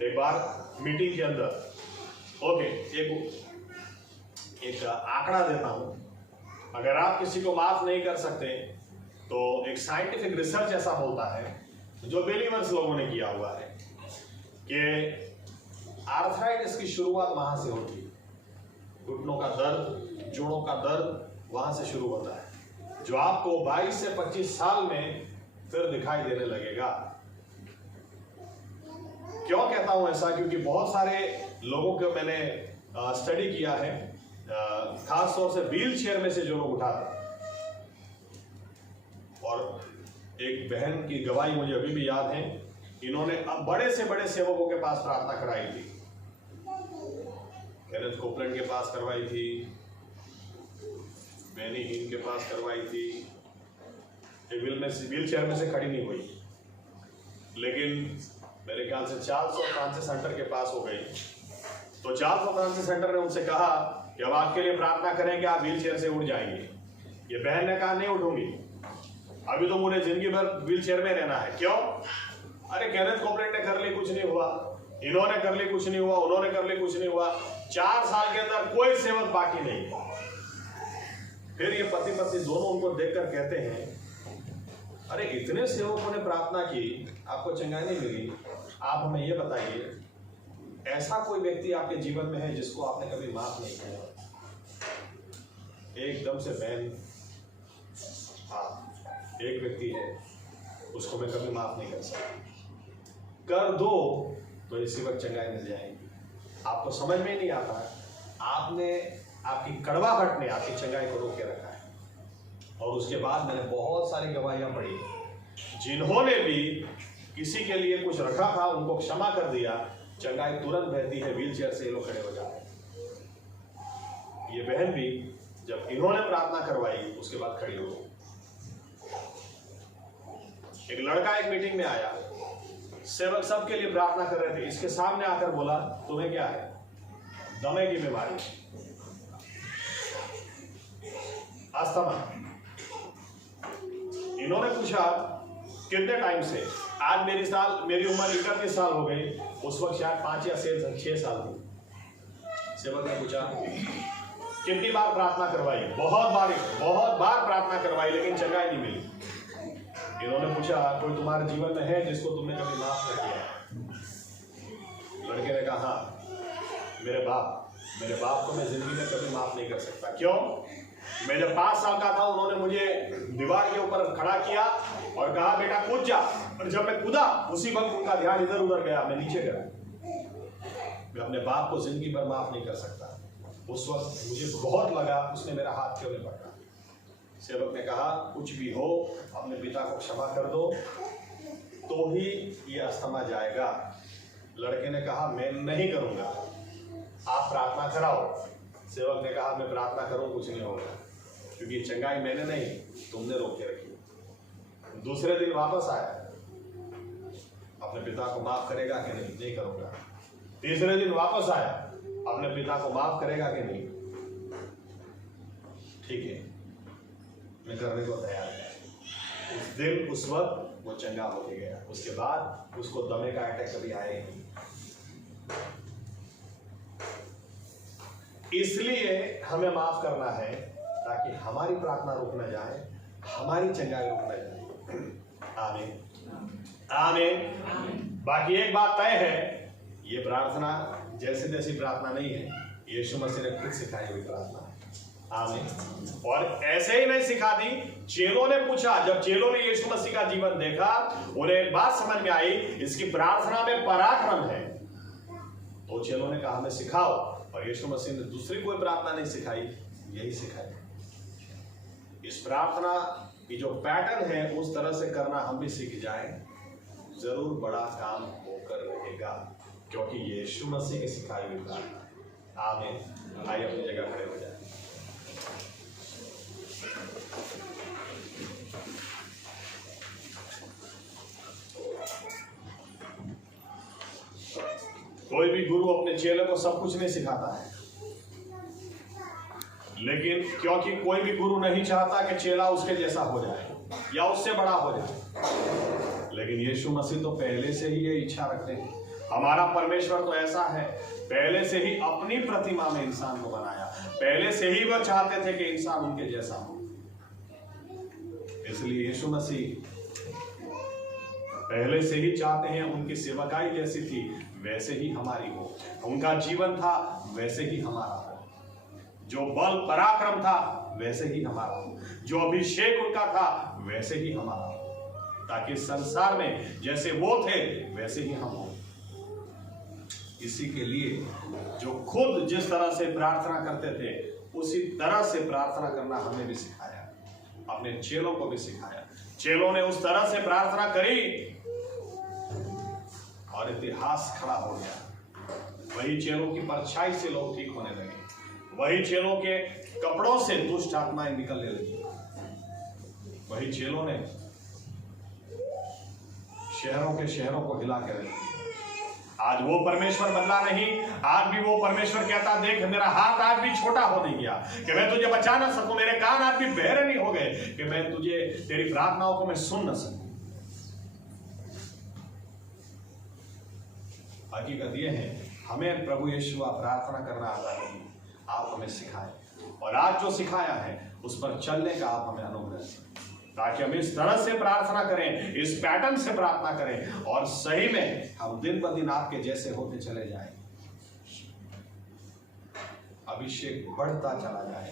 एक बार मीटिंग के अंदर एक आंकड़ा देता हूं, अगर आप किसी को माफ नहीं कर सकते तो एक साइंटिफिक रिसर्च ऐसा बोलता है जो बिलीवर्स लोगों ने किया हुआ है कि आर्थराइटिस की शुरुआत वहां से होती है, घुटनों का दर्द, जोड़ों का दर्द वहां से शुरू होता है, जो आपको 22 से 25 साल में फिर दिखाई देने लगेगा। क्यों कहता हूं ऐसा, क्योंकि बहुत सारे लोगों को मैंने स्टडी किया है, खास तौर से व्हील चेयर में से जो लोग उठाते, और एक बहन की गवाही मुझे अभी भी याद है, इन्होंने अब बड़े से बड़े सेवकों के पास प्रार्थना कराई थी, केनेथ कोपलैंड के पास करवाई थी, मैनी हिन के पास करवाई थी, व्हील चेयर में से खड़ी नहीं हुई, लेकिन मेरे ख्याल से चार्ल्स ऑफ फ्रांसिस सेंटर के पास हो गई। तो चार्ल्स ऑफ फ्रांसिस सेंटर ने उनसे कहा कि अब आपके लिए प्रार्थना करें कि आप व्हील चेयर से उठ जाएंगे। ये बहन ने कहा नहीं उठूंगी, अभी तो मुझे जिंदगी भर व्हील चेयर में रहना है। क्यों? अरे केनेथ कोपलैंड ने कर ली, कुछ नहीं हुआ, इन्होंने कर ली, कुछ नहीं हुआ, उन्होंने कर ली, कुछ नहीं हुआ, 4 साल के अंदर कोई सेवक बाकी नहीं। फिर ये पति पत्नी दोनों उनको देखकर कहते हैं, अरे इतने सेवकों ने प्रार्थना की, आपको चंगाई नहीं मिली, आप हमें ये बताइए ऐसा कोई व्यक्ति आपके जीवन में है जिसको आपने कभी माफ नहीं किया? एकदम से बहन, हाँ एक व्यक्ति है, उसको मैं कभी माफ नहीं कर सकता, कर दो तो इसी वक्त चंगाई मिल जाएगी। आपको समझ में नहीं आता, आपने आपकी कड़वाहट ने आपकी चंगाई को रोक के रखा है। और उसके बाद मैंने बहुत सारी गवाहियां पढ़ी, जिन्होंने भी किसी के लिए कुछ रखा था उनको क्षमा कर दिया, चंगाई तुरंत बहती है, व्हील चेयर से ये लोग खड़े हो जाते हैं। ये बहन भी जब इन्होंने प्रार्थना करवाई उसके बाद खड़ी हो गई। एक लड़का एक मीटिंग में आया, सेवक सबके लिए प्रार्थना कर रहे थे, इसके सामने आकर बोला तुम्हें क्या है? दमे की बीमारी, अस्थमा। इन्होंने पूछा कितने टाइम से? आज मेरी उम्र 31 साल हो गई, उस वक्त शायद 5 या 6 साल थी। सेवक ने पूछा कितनी बार प्रार्थना करवाई? बहुत बार प्रार्थना करवाई, लेकिन चंगाई नहीं मिली। इन्होंने पूछा कोई तुम्हारे जीवन में है जिसको तुमने कभी माफ नहीं किया? लड़के ने कहा हाँ, मेरे बाप को मैं जिंदगी में कभी माफ नहीं कर सकता। क्यों? मैं जब 5 साल का था उन्होंने मुझे दीवार के ऊपर खड़ा किया और कहा बेटा कूद जा, और जब मैं कूदा उसी वक्त उनका ध्यान इधर उधर गया, मैं नीचे गया। मैं अपने बाप को जिंदगी भर माफ नहीं कर सकता। उस वक्त मुझे बहुत लगा उसने मेरा हाथ क्यों नहीं पकड़ा। सेवक ने कहा कुछ भी हो अपने पिता को क्षमा कर दो तो ही ये अस्थमा जाएगा। लड़के ने कहा मैं नहीं करूंगा, आप प्रार्थना कराओ। सेवक ने कहा मैं प्रार्थना करूं कुछ नहीं होगा, क्योंकि चंगाई मैंने नहीं तुमने रोक के रखी। दूसरे दिन वापस आया, अपने पिता को माफ करेगा कि नहीं? नहीं करूंगा। तीसरे दिन वापस आया, अपने पिता को माफ करेगा कि नहीं? ठीक है, मैं करने को तैयार है। उस दिन उस वक्त वो चंगा होके गया, उसके बाद उसको दमे का अटैक कभी आया ही नहीं। इसलिए हमें माफ करना है ताकि हमारी प्रार्थना रुक न जाए, हमारी चंगाई रुक न जाए। आमीन आमीन। बाकी एक बात तय है, ये प्रार्थना जैसे जैसी प्रार्थना नहीं है, यीशु मसीह ने खुद सिखाई हुई प्रार्थना है। आमीन। और ऐसे ही नहीं सिखा दी, चेलों ने पूछा, जब चेलों ने यीशु मसीह का जीवन देखा, उन्हें एक बात समझ में आई, इसकी प्रार्थना में पराक्रम है। तो चेलों ने कहा हमें सिखाओ, और यीशु मसीह ने दूसरी कोई प्रार्थना नहीं सिखाई, यही सिखाई। इस प्रार्थना की जो पैटर्न है उस तरह से करना हम भी सीख जाएं, जरूर बड़ा काम होकर रहेगा, क्योंकि यीशु मसीह की सिखाई हुई प्रार्थना। आमीन। आइए अपनी जगह खड़े हो जाए। कोई भी गुरु अपने चेले को सब कुछ नहीं सिखाता है, लेकिन क्योंकि कोई भी गुरु नहीं चाहता कि चेला उसके जैसा हो जाए या उससे बड़ा हो जाए, लेकिन यीशु मसीह तो पहले से ही ये इच्छा रखते हैं। हमारा परमेश्वर तो ऐसा है, पहले से ही अपनी प्रतिमा में इंसान को बनाया, पहले से ही वह चाहते थे कि इंसान उनके जैसा हो। इसलिए यीशु मसीह पहले से ही चाहते हैं उनकी सेवकाई जैसी थी वैसे ही हमारी हो, उनका जीवन था वैसे ही हमारा हो, जो बल पराक्रम था वैसे ही हमारा हो, जो अभिषेक उनका था वैसे ही हमारा हो, ताकि संसार में जैसे वो थे वैसे ही हम हो। इसी के लिए जो खुद जिस तरह से प्रार्थना करते थे उसी तरह से प्रार्थना करना हमें भी सिखाया, अपने चेलों को भी सिखाया। चेलों ने उस तरह से प्रार्थना करी और इतिहास खड़ा हो गया। वही चेलों की परछाई से लोग ठीक होने लगे, वही चेलों के कपड़ों से दुष्ट आत्माएं निकलने लगी, वही चेलों ने शहरों के शहरों को हिला के रख दिया। आज वो परमेश्वर बदला नहीं, आज भी वो परमेश्वर कहता, देख मेरा हाथ आज भी छोटा हो नहीं गया कि मैं तुझे बचा ना सकूं, मेरे कान आज भी बहरे नहीं हो गए कि मैं तुझे, तेरी प्रार्थनाओं को मैं सुन न सकूं। हकीकत ये है, हमें प्रभु यीशु प्रार्थना करना आता नहीं, आप हमें सिखाएं, और आज जो सिखाया है उस पर चलने का आप हमें अनुग्रह दें, ताकि हम इस तरह से प्रार्थना करें, इस पैटर्न से प्रार्थना करें, और सही में हम दिन ब दिन आपके जैसे होते चले जाएं। अभिषेक बढ़ता चला जाए,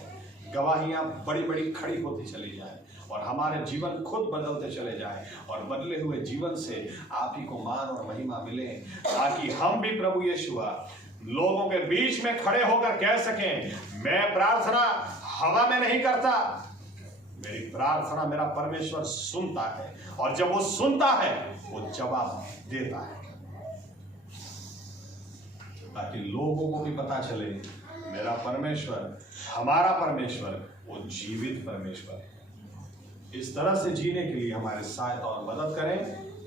गवाहियां बड़ी बड़ी खड़ी होती चली जाए, और हमारे जीवन खुद बदलते चले जाएं, और बदले हुए जीवन से आप ही को मान और महिमा मिले, ताकि हम भी प्रभु यीशु लोगों के बीच में खड़े होकर कह सकें, मैं प्रार्थना हवा में नहीं करता, मेरी प्रार्थना मेरा परमेश्वर सुनता है, और जब वो सुनता है वो जवाब देता है, ताकि लोगों को भी पता चले मेरा परमेश्वर, हमारा परमेश्वर वो जीवित परमेश्वर है। इस तरह से जीने के लिए हमारे सहायता और मदद करें।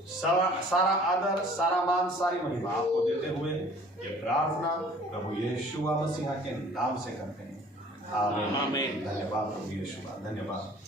सारा आदर, सारा मान, सारी महिमा आपको देते हुए ये प्रार्थना प्रभु यीशु मसीह के नाम से करते हैं। आमीन। धन्यवाद प्रभु यीशु, धन्यवाद।